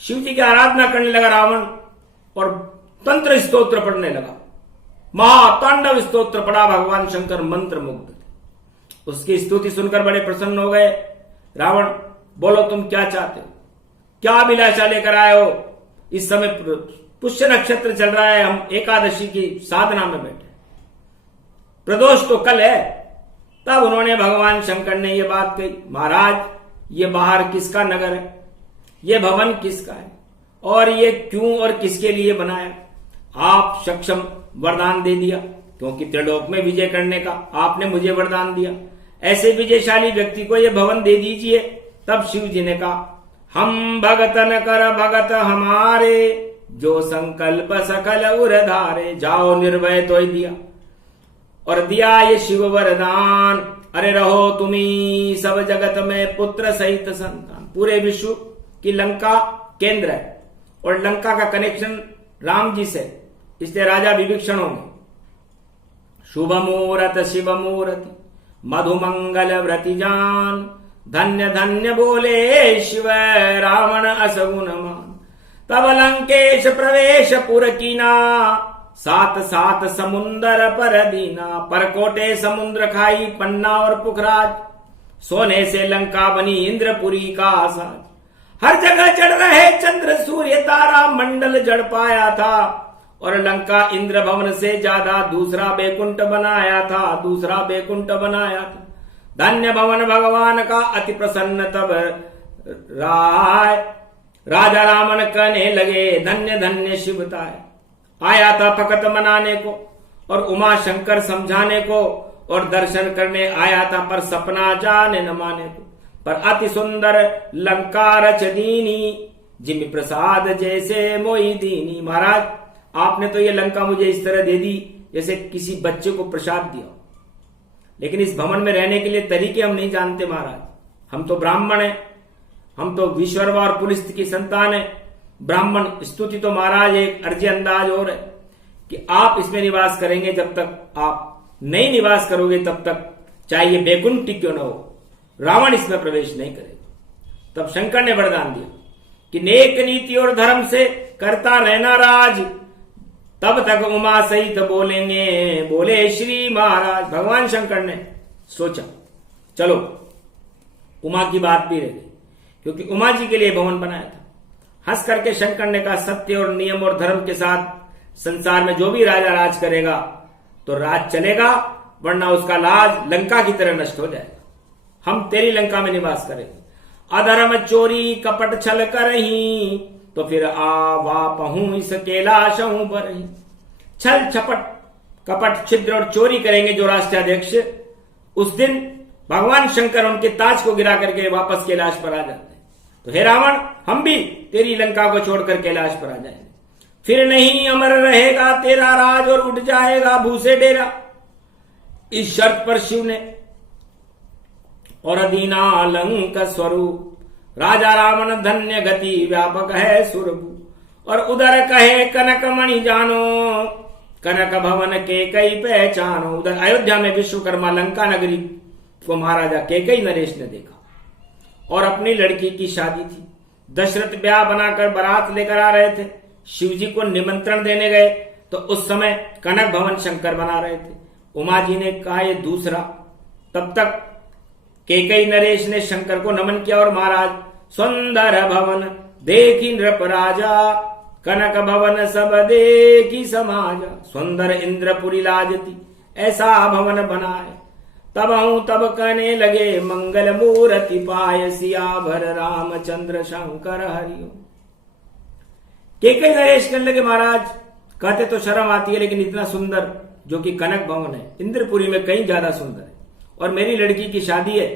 शिव जी की आराधना करने लगा रावण और तंत्र स्तोत्र पढ़ने लगा। महातांडव स्तोत्र पढ़ा। भगवान शंकर मंत्र मुग्ध थे। उसकी स्तुति सुनकर बड़े प्रसन्न हो गए। रावण, बोलो तुम क्या चाहते हो, क्या अभिलाषा लेकर आए हो? इस समय पुष्य नक्षत्र चल रहा है, हम एकादशी की साधना में बैठे, प्रदोष तो कल है। तब उन्होंने भगवान शंकर ने यह बात कही, महाराज ये बाहर किसका नगर है, ये भवन किसका है और ये क्यों और किसके लिए बनाया? आप सक्षम वरदान दे दिया, क्योंकि त्रिलोक में विजय करने का आपने मुझे वरदान दिया। ऐसे विजयशाली व्यक्ति को यह भवन दे दीजिए। तब शिव जी ने कहा, हम भगतन कर भगत हमारे, जो संकल्प सकल उरधारे। जाओ निर्भय तो दिया, और दिया ये शिव वरदान। अरे रहो तुम्ही सब जगत में पुत्र सहित संतान। पूरे विश्व की लंका केंद्र है और लंका का कनेक्शन राम जी से, इसलिए राजा विभीषण होंगे। शुभ मुहूर्त शिव मुहूर्ति, मधुमंगल व्रति जान। धन्य धन्य बोले शिव रावण असगुन मान। तब लंकेश प्रवेश पुर कीना, सात सात समुंदर पर दीना। परकोटे समुद्र खाई पन्ना और पुखराज, सोने से लंका बनी इंद्रपुरी का साज। हर जगह चढ़ रहे चंद्र सूर्य तारा, मंडल जड़ पाया था। और लंका इंद्र भवन से ज्यादा दूसरा बैकुंठ बनाया था, दूसरा बैकुंठ बनाया था। धन्य भवन भगवान का अति प्रसन्न। तब राय राजा रावण कहने लगे, धन्य धन्य शिवताय। आया था भक्त मनाने को और उमा शंकर समझाने को, और दर्शन करने आया था पर सपना जाने न माने को। पर अति सुंदर लंका रच दीनी, जिमि प्रसाद जैसे मोई दीनी। महाराज आपने तो ये लंका मुझे इस तरह दे दी जैसे किसी बच्चे को प्रसाद दिया, लेकिन इस भवन में रहने के लिए तरीके हम नहीं जानते महाराज। हम तो ब्राह्मण हैं, हम तो विश्वकर्मा और पुलिस की संतान है। ब्राह्मण स्तुति तो महाराज एक अर्जी अंदाज और है कि आप इसमें निवास करेंगे। जब तक आप नहीं निवास करोगे तब तक चाहे ये बैकुंठ क्यों न हो, रावण इसमें प्रवेश नहीं करेगा। तब शंकर ने वरदान दिया कि नेक नीति और धर्म से करता रहना राज। तब तक उमा सहित बोलेंगे बोले श्री महाराज। भगवान शंकर ने सोचा चलो उमा की बात भी रह गई, क्योंकि उमा जी के लिए भवन बनाया था। हंस करके शंकर ने कहा, सत्य और नियम और धर्म के साथ संसार में जो भी राजा राज करेगा तो राज चलेगा, वरना उसका लाज लंका की तरह नष्ट हो जाएगा। हम तेरी लंका में निवास करेंगे। अधर्म चोरी कपट छल करही, तो फिर आवा पहू इस कैलाशहूं बरही। छल छपट कपट छिद्र और चोरी करेंगे जो राष्ट्राध्यक्ष, उस दिन भगवान शंकर उनके ताज को गिरा करके वापस कैलाश पर आ जाते हैं। तो हे रावण, हम भी तेरी लंका को छोड़कर कैलाश पर आ जाएंगे। फिर नहीं अमर रहेगा तेरा राज और उठ जाएगा भूसे डेरा। इस शर्त पर शिव ने और दीना लंक स्वरूप। राजा रावण धन्य गति व्यापक है सुरभु। और उधर कहे कनक मणि जानो, कनक भवन के कई पहचानो। उधर अयोध्या में विश्वकर्मा लंका नगरी को महाराजा केकई नरेश ने देखा और अपनी लड़की की शादी थी। दशरथ ब्याह बनाकर बारात लेकर आ रहे थे। शिव जी को निमंत्रण देने गए तो उस समय कनक भवन शंकर बना रहे थे। उमा जी ने कहा ये दूसरा। तब तक केकई नरेश ने शंकर को नमन किया और महाराज सुंदर भवन देखी नृप राजा, कनक भवन सब देखी समाजा। सुंदर इंद्रपुरी लाजती ऐसा भवन बनाए। तब हूं तब कहने लगे मंगल मूर्ति पाय, सिया भर रामचंद्र शंकर हरिओ। केकई नरेश कहने लगे महाराज कहते तो शर्म आती है, लेकिन इतना सुंदर जो कि कनक भवन है इंद्रपुरी में कहीं ज्यादा सुंदर है, और मेरी लड़की की शादी है।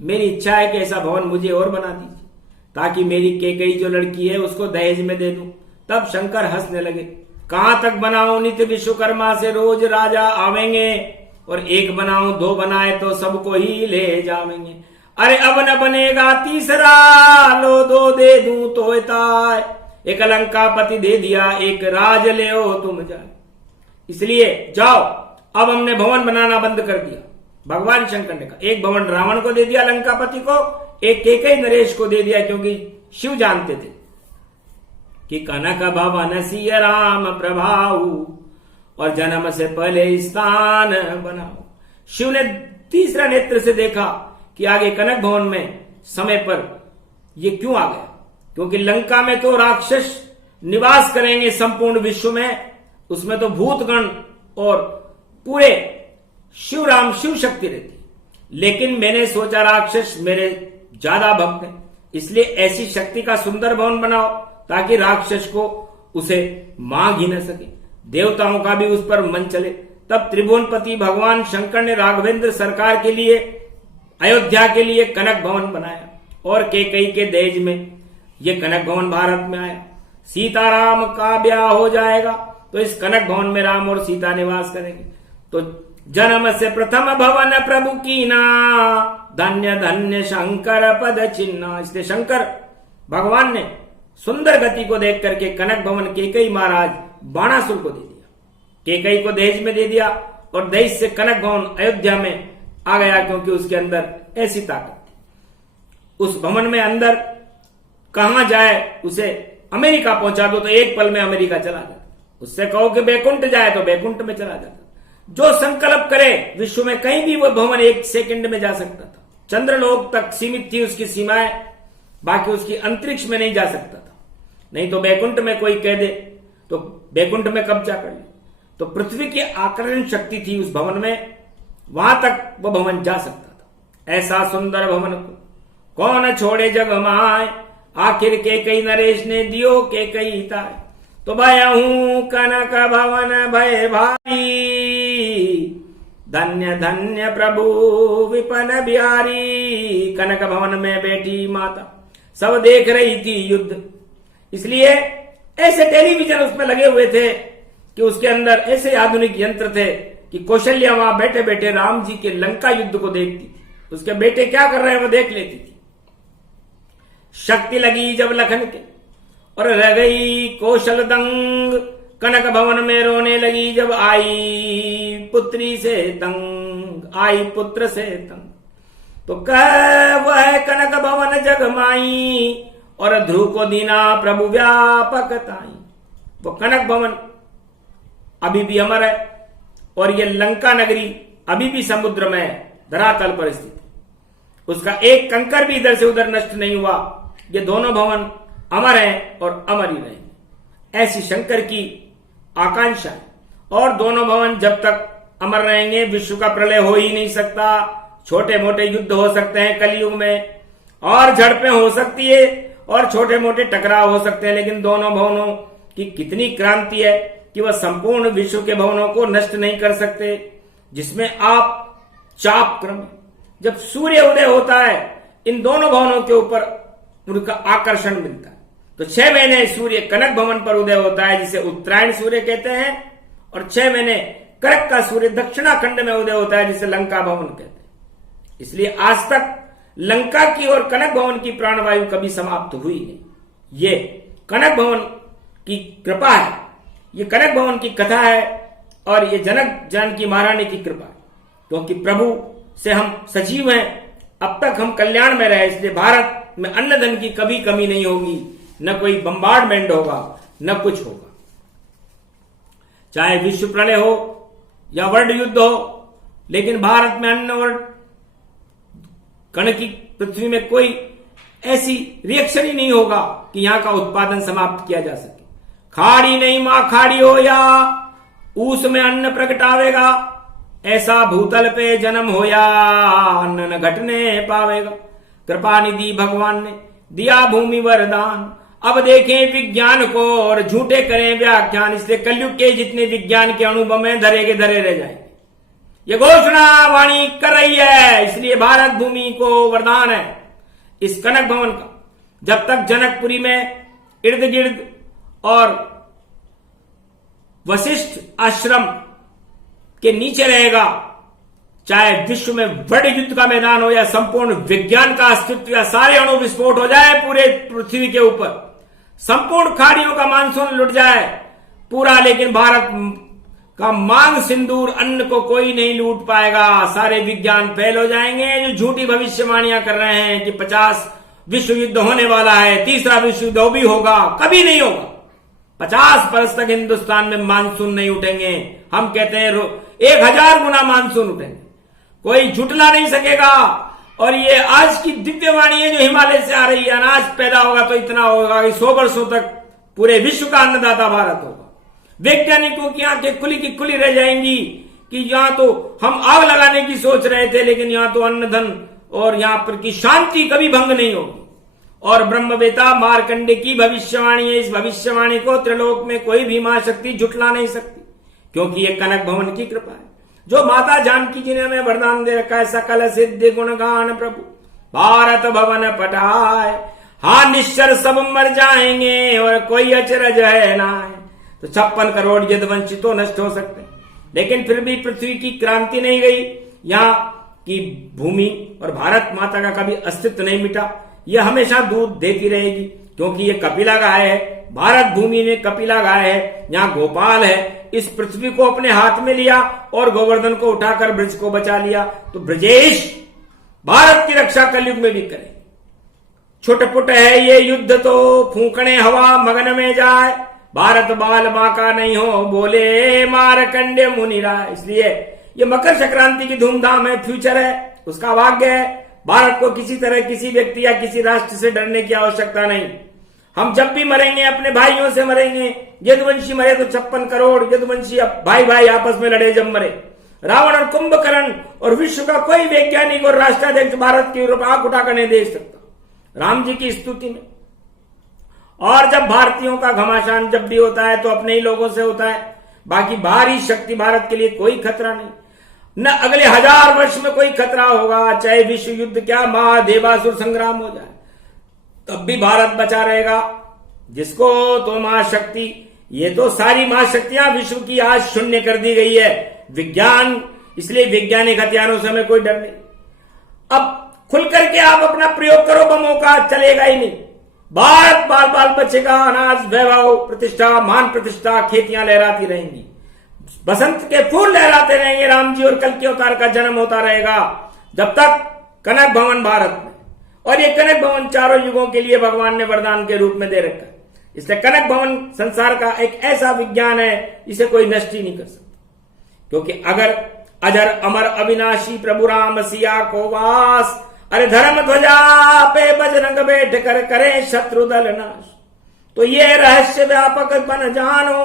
मेरी इच्छा है कि ऐसा भवन मुझे और बना दीजिए ताकि मेरी केकई जो लड़की है उसको दहेज में दे दूं। तब शंकर हंसने लगे, कहां तक बनाओ नित्य विश्वकर्मा से रोज राजा आवेंगे, और एक बनाओ दो बनाए तो सबको ही ले जावेंगे। अरे अब न बनेगा तीसरा, लो दो दे दूं तो ताय। एक लंकापति दे दिया, एक राज ले हो तुम जाए। इसलिए जाओ, अब हमने भवन बनाना बंद कर दिया। भगवान शंकर ने कहा एक भवन रावण को दे दिया लंकापति को, एक केकई नरेश को दे दिया, क्योंकि शिव जानते थे कि कनक भवन सिय राम प्रभाऊ और जन्म से पहले स्थान बनाओ। शिव ने तीसरा नेत्र से देखा कि आगे कनक भवन में समय पर ये क्यों आ गया, क्योंकि लंका में तो राक्षस निवास करेंगे संपूर्ण विश्व में, उसमें तो भूतगण और पूरे शिव राम शिव शक्ति रहती। लेकिन मैंने सोचा राक्षस मेरे ज्यादा भक्त हैं, इसलिए ऐसी शक्ति का सुंदर भवन बनाओ ताकि राक्षस को उसे मांग ही न सके, देवताओं का भी उस पर मन चले। तब त्रिभुवनपति भगवान शंकर ने राघवेंद्र सरकार के लिए अयोध्या के लिए कनक भवन बनाया और कैकेयी के दहेज में ये कनक भवन भारत में आया। सीताराम का ब्याह हो जाएगा तो इस कनक भवन में राम और सीता निवास करेंगे। तो जन्म से प्रथम भवन प्रभु की ना, धन्य धन्य शंकर पद चिन्ह। इसलिए शंकर भगवान ने सुंदर गति को देख करके कनक भवन कैकेयी महाराज बाणासुर को दे दिया, कैकेयी को दहेज में दे दिया और दहेज से कनक भवन अयोध्या में आ गया, क्योंकि उसके अंदर ऐसी ताकत थी। उस भवन में अंदर कहां जाए, उसे अमेरिका पहुंचा दो तो एक पल में अमेरिका चला जाता, उससे कहो कि बैकुंठ जाए तो बैकुंठ में चला जाता। जो संकल्प करे विश्व में कहीं भी वो भवन एक सेकंड में जा सकता था। चंद्रलोक तक सीमित थी उसकी सीमाएं, बाकी उसकी अंतरिक्ष में नहीं जा सकता था। नहीं तो बैकुंठ में कोई कह दे तो बैकुंठ में कब्जा कर ले। तो पृथ्वी की आकर्षण शक्ति थी उस भवन में, वहां तक वो भवन जा सकता था। ऐसा सुंदर भवन को कौन छोड़े जग माय, आखिर कैकेयी नरेश ने दियो कैकेयी ताय। तो भयहूं कनक भवन भय भारी, धन्य धन्य प्रभु विपन बिहारी। कनक भवन में बैठी माता सब देख रही थी युद्ध, इसलिए ऐसे टेलीविजन उसमें लगे हुए थे कि उसके अंदर ऐसे आधुनिक यंत्र थे कि कौशल्या वहां बैठे बैठे राम जी के लंका युद्ध को देखती थी, उसके बेटे क्या कर रहे हैं वो देख लेती थी। शक्ति लगी जब लखन के और रह गई कौशल दंग, कनक भवन में रोने लगी जब आई पुत्री से तंग, आई पुत्र से तंग। तो कह वह कनक भवन जग माई, और ध्रुव को दीना प्रभु व्यापक ताई। वो कनक भवन अभी भी अमर है और ये लंका नगरी अभी भी समुद्र में धरातल पर स्थित है, उसका एक कंकर भी इधर से उधर नष्ट नहीं हुआ। ये दोनों भवन अमर हैं और अमर ही रहेंगे, ऐसी शंकर की आकांक्षा है। और दोनों भवन जब तक अमर रहेंगे विश्व का प्रलय हो ही नहीं सकता। छोटे मोटे युद्ध हो सकते हैं कलयुग में, और झड़पें हो सकती है और छोटे मोटे टकराव हो सकते हैं, लेकिन दोनों भवनों की कितनी क्रांति है कि वह संपूर्ण विश्व के भवनों को नष्ट नहीं कर सकते। जिसमें आप चाप क्रम, जब सूर्य उदय होता है इन दोनों भवनों के ऊपर उनका आकर्षण मिलता है। तो 6 महीने सूर्य कनक भवन पर उदय होता है जिसे उत्तरायण सूर्य कहते हैं, और 6 महीने करक का सूर्य दक्षिणाखंड में उदय होता है जिसे लंका भवन कहते हैं। इसलिए आज तक लंका की और कनक भवन की प्राणवायु कभी समाप्त हुई नहीं। ये कनक भवन की कृपा है, ये कनक भवन की कथा है और ये जनक जानकी महारानी की कृपा है, क्योंकि प्रभु से हम सजीव हैं, अब तक हम कल्याण में रहे। इसलिए भारत में अन्न धन की कभी कमी नहीं होगी, न कोई बम्बार्डमेंट होगा न कुछ होगा। चाहे विश्व प्रलय हो या वर्ल्ड युद्ध हो, लेकिन भारत में अन्न और कण की पृथ्वी में कोई ऐसी रिएक्शन ही नहीं होगा कि यहां का उत्पादन समाप्त किया जा सके। खाड़ी नहीं मां खाड़ी हो या ऊस में अन्न प्रगटावेगा, ऐसा भूतल पे जन्म होया अन्न न घटने पावेगा। कृपा निधि भगवान ने दिया भूमि वरदान, अब देखें विज्ञान को और झूठे करें व्याख्यान। इसलिए कलयुग के जितने विज्ञान के अनुभव में धरे के धरे रह जाएंगे। ये घोषणा वाणी कर रही है, इसलिए भारत भूमि को वरदान है इस कनक भवन का। जब तक जनकपुरी में इर्द गिर्द और वशिष्ठ आश्रम के नीचे रहेगा, चाहे विश्व में बड़े युद्ध का मैदान हो या संपूर्ण विज्ञान का अस्तित्व या सारे अणु विस्फोट हो जाए पूरे पृथ्वी के ऊपर, संपूर्ण खाड़ियों का मानसून लुट जाए पूरा, लेकिन भारत का मांग सिंदूर अन्न को कोई नहीं लूट पाएगा। सारे विज्ञान फेल हो जाएंगे। जो झूठी भविष्यवाणियां कर रहे हैं कि 50 विश्व युद्ध होने वाला है, तीसरा विश्व युद्ध भी होगा, कभी नहीं होगा। 50 वर्ष तक हिंदुस्तान में मानसून नहीं उठेंगे। हम कहते हैं 1000 गुना मानसून उठेंगे, कोई झुटला नहीं सकेगा। और ये आज की दिव्य वाणी है जो हिमालय से आ रही है, अनाज पैदा होगा तो इतना होगा कि 100 वर्षों तक पूरे विश्व का अन्नदाता भारत होगा। वैज्ञानिकों की आंखें खुली की खुली रह जाएंगी कि यहां तो हम आग लगाने की सोच रहे थे, लेकिन यहां तो अन्न धन और यहां पर की शांति कभी भंग नहीं होगी। और ब्रह्मवेता मार्कंडे की भविष्यवाणी है, इस भविष्यवाणी को त्रिलोक में कोई भी महाशक्ति झुटला नहीं सकती, क्योंकि ये कनक भवन की कृपा है। जो माता जानकी जी ने हमें वरदान दे रखा है, सकल सिद्धि गुणगान प्रभु भारत भवन पटाए, हाँ निश्चर सब मर जाएंगे और कोई अचरज है ना। तो 56 करोड़ यदुवंशी तो नष्ट हो सकते हैं, लेकिन फिर भी पृथ्वी की क्रांति नहीं गई। यहाँ की भूमि और भारत माता का कभी अस्तित्व नहीं मिटा, यह हमेशा दूध देती रहेगी, क्योंकि ये कपिला गाय है। भारत भूमि में कपिला गाय है, यहाँ गोपाल है। इस पृथ्वी को अपने हाथ में लिया और गोवर्धन को उठाकर ब्रज को बचा लिया। तो ब्रजेश भारत की रक्षा कलयुग में भी करे। छुटपुट है ये युद्ध तो फूकने हवा मगन में जाए, भारत बाल बांका नहीं हो बोले मारकंडे मुनिराय। इसलिए ये मकर संक्रांति की धूमधाम है, फ्यूचर है, उसका भाग्य है। भारत को किसी तरह किसी व्यक्ति या किसी राष्ट्र से डरने की आवश्यकता नहीं। हम जब भी मरेंगे अपने भाइयों से मरेंगे। यदुवंशी मरे तो 56 करोड़ यदुवंशी भाई भाई आपस में लड़े जब मरे। रावण और कुंभकर्ण और विश्व का कोई वैज्ञानिक और राष्ट्राध्यक्ष भारत की ओर आंख उठाकर नहीं देख सकता राम जी की स्तुति में। और जब भारतीयों का घमासान जब भी होता है तो अपने ही लोगों से होता है, बाकी बाहरी शक्ति भारत के लिए कोई खतरा नहीं, न अगले 1000 वर्ष में कोई खतरा होगा। चाहे विश्व युद्ध क्या महादेवासुर संग्राम हो जाए, तब भी भारत बचा रहेगा। जिसको तो महाशक्ति, ये तो सारी महाशक्तियां विश्व की आज शून्य कर दी गई है विज्ञान, इसलिए वैज्ञानिक हथियारों से हमें कोई डर नहीं। अब खुल करके आप अपना प्रयोग करो बमों का, चलेगा ही नहीं। भारत बाल बाल बचेगा, अनाज वैभव प्रतिष्ठा मान प्रतिष्ठा, खेतियां लहराती रहेंगी, बसंत के फूल लहराते रहेंगे, राम जी और कल के अवतार का जन्म होता रहेगा जब तक कनक भवन भारत में। और ये कनक भवन चारों युगों के लिए भगवान ने वरदान के रूप में दे रखा है। इसलिए कनक भवन संसार का एक ऐसा विज्ञान है, इसे कोई नष्ट ही नहीं कर सकता, क्योंकि अगर अजर अमर अविनाशी प्रभु राम सिया को वास, अरे धर्म ध्वजा पे बजरंग बैठ कर करे शत्रु दल नाश। तो ये रहस्य व्यापक बन जानो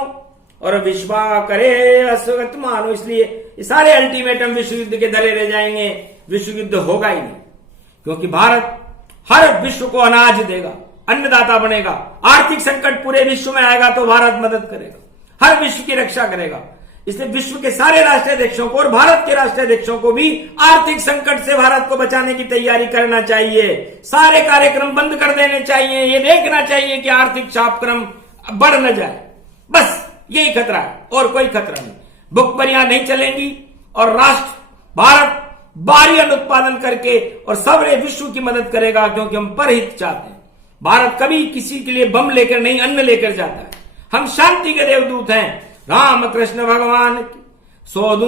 और विश्वा करे अस्वगत मानो। इसलिए ये सारे अल्टीमेटम विश्व युद्ध के धरे रह जाएंगे, विश्व युद्ध होगा ही नहीं, क्योंकि भारत हर विश्व को अनाज देगा, अन्नदाता बनेगा। आर्थिक संकट पूरे विश्व में आएगा तो भारत मदद करेगा, हर विश्व की रक्षा करेगा। इसलिए विश्व के सारे राष्ट्राध्यक्षों को और भारत के राष्ट्राध्यक्षों को भी आर्थिक संकट से भारत को बचाने की तैयारी करना चाहिए। सारे कार्यक्रम बंद कर देने चाहिए, ये देखना चाहिए कि आर्थिक चापक्रम बढ़ न जाए, बस यही खतरा है और कोई खतरा नहीं। भुखमरियां नहीं चलेंगी और राष्ट्र भारत भारी अन्न उत्पादन करके और सबरे विश्व की मदद करेगा, क्योंकि हम परहित चाहते हैं। भारत कभी किसी के लिए बम लेकर नहीं, अन्न लेकर जाता है। हम शांति के देवदूत हैं। राम कृष्ण भगवान की सोदू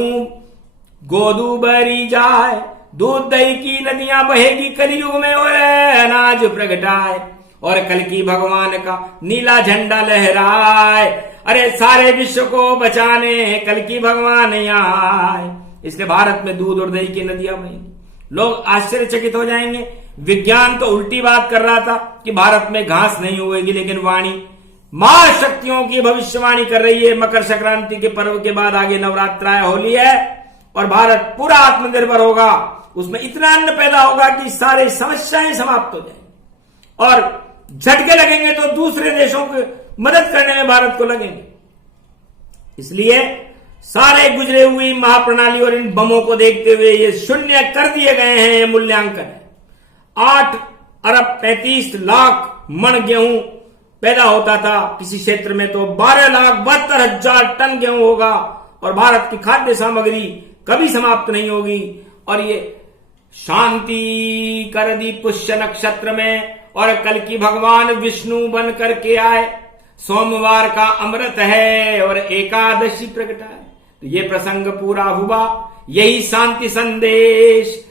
गोदू बरी जाए, दूध दही की नदियां बहेगी कलयुग में अनाज प्रगटाए, और कल की भगवान का नीला झंडा लहराए। अरे सारे विश्व को बचाने कल की भगवान आए। इसलिए भारत में दूध और दही की नदियां बहेंगी। लोग आश्चर्यचकित हो जाएंगे। विज्ञान तो उल्टी बात कर रहा था कि भारत में घास नहीं उगेगी, लेकिन वाणी महाशक्तियों की भविष्यवाणी कर रही है। मकर संक्रांति के पर्व के बाद आगे नवरात्र है, होली है, और भारत पूरा आत्मनिर्भर होगा। उसमें इतना अन्न पैदा होगा कि सारे समस्याएं समाप्त हो जाएंगी और झटके लगेंगे तो दूसरे देशों की मदद करने में भारत को लगेंगे। इसलिए सारे गुजरे हुई महाप्रणाली और इन बमों को देखते हुए ये शून्य कर दिए गए हैं। ये मूल्यांकन 8 अरब 35 लाख मन गेहूं पैदा होता था किसी क्षेत्र में, तो 12,72,000 टन गेहूं होगा। और भारत की खाद्य सामग्री कभी समाप्त नहीं होगी। और ये शांति कर दी पुष्य नक्षत्र में, और कल की भगवान विष्णु बन करके आए। सोमवार का अमृत है और एकादशी प्रगटाए। तो ये प्रसंग पूरा हुआ। यही शांति संदेश,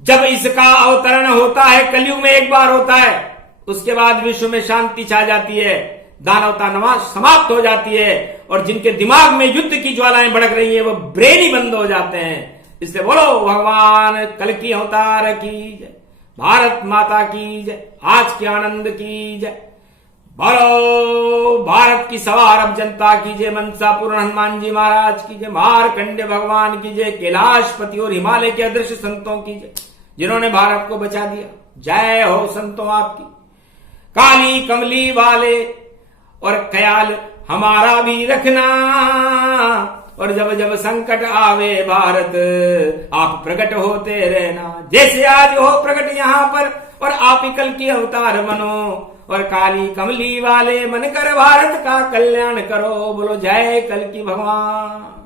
जब इसका अवतरण होता है कलयुग में एक बार होता है, उसके बाद विश्व में शांति छा जाती है। दानवता नमाज समाप्त हो जाती है और जिनके दिमाग में युद्ध की ज्वालाएं भड़क रही है वो ब्रेन ही बंद हो जाते हैं। इसलिए बोलो भगवान कल की अवतार की जय, भारत माता की जय, आज के आनंद की जय। बोलो भारत की सवा अरब जनता की जय, मनसा पूर्ण हनुमान जी महाराज की जय, मारकंडे भगवान की जय, कैलाशपति और हिमालय के अदृश्य संतों की जय जिन्होंने भारत को बचा दिया। जय हो संतों आपकी। काली कमली वाले और ख्याल हमारा भी रखना, और जब जब संकट आवे भारत आप प्रकट होते रहना। जैसे आज हो प्रकट यहाँ पर और आप ही कल की अवतार बनो और काली कमली वाले मन कर भारत का कल्याण करो। बोलो जय कल की भगवान।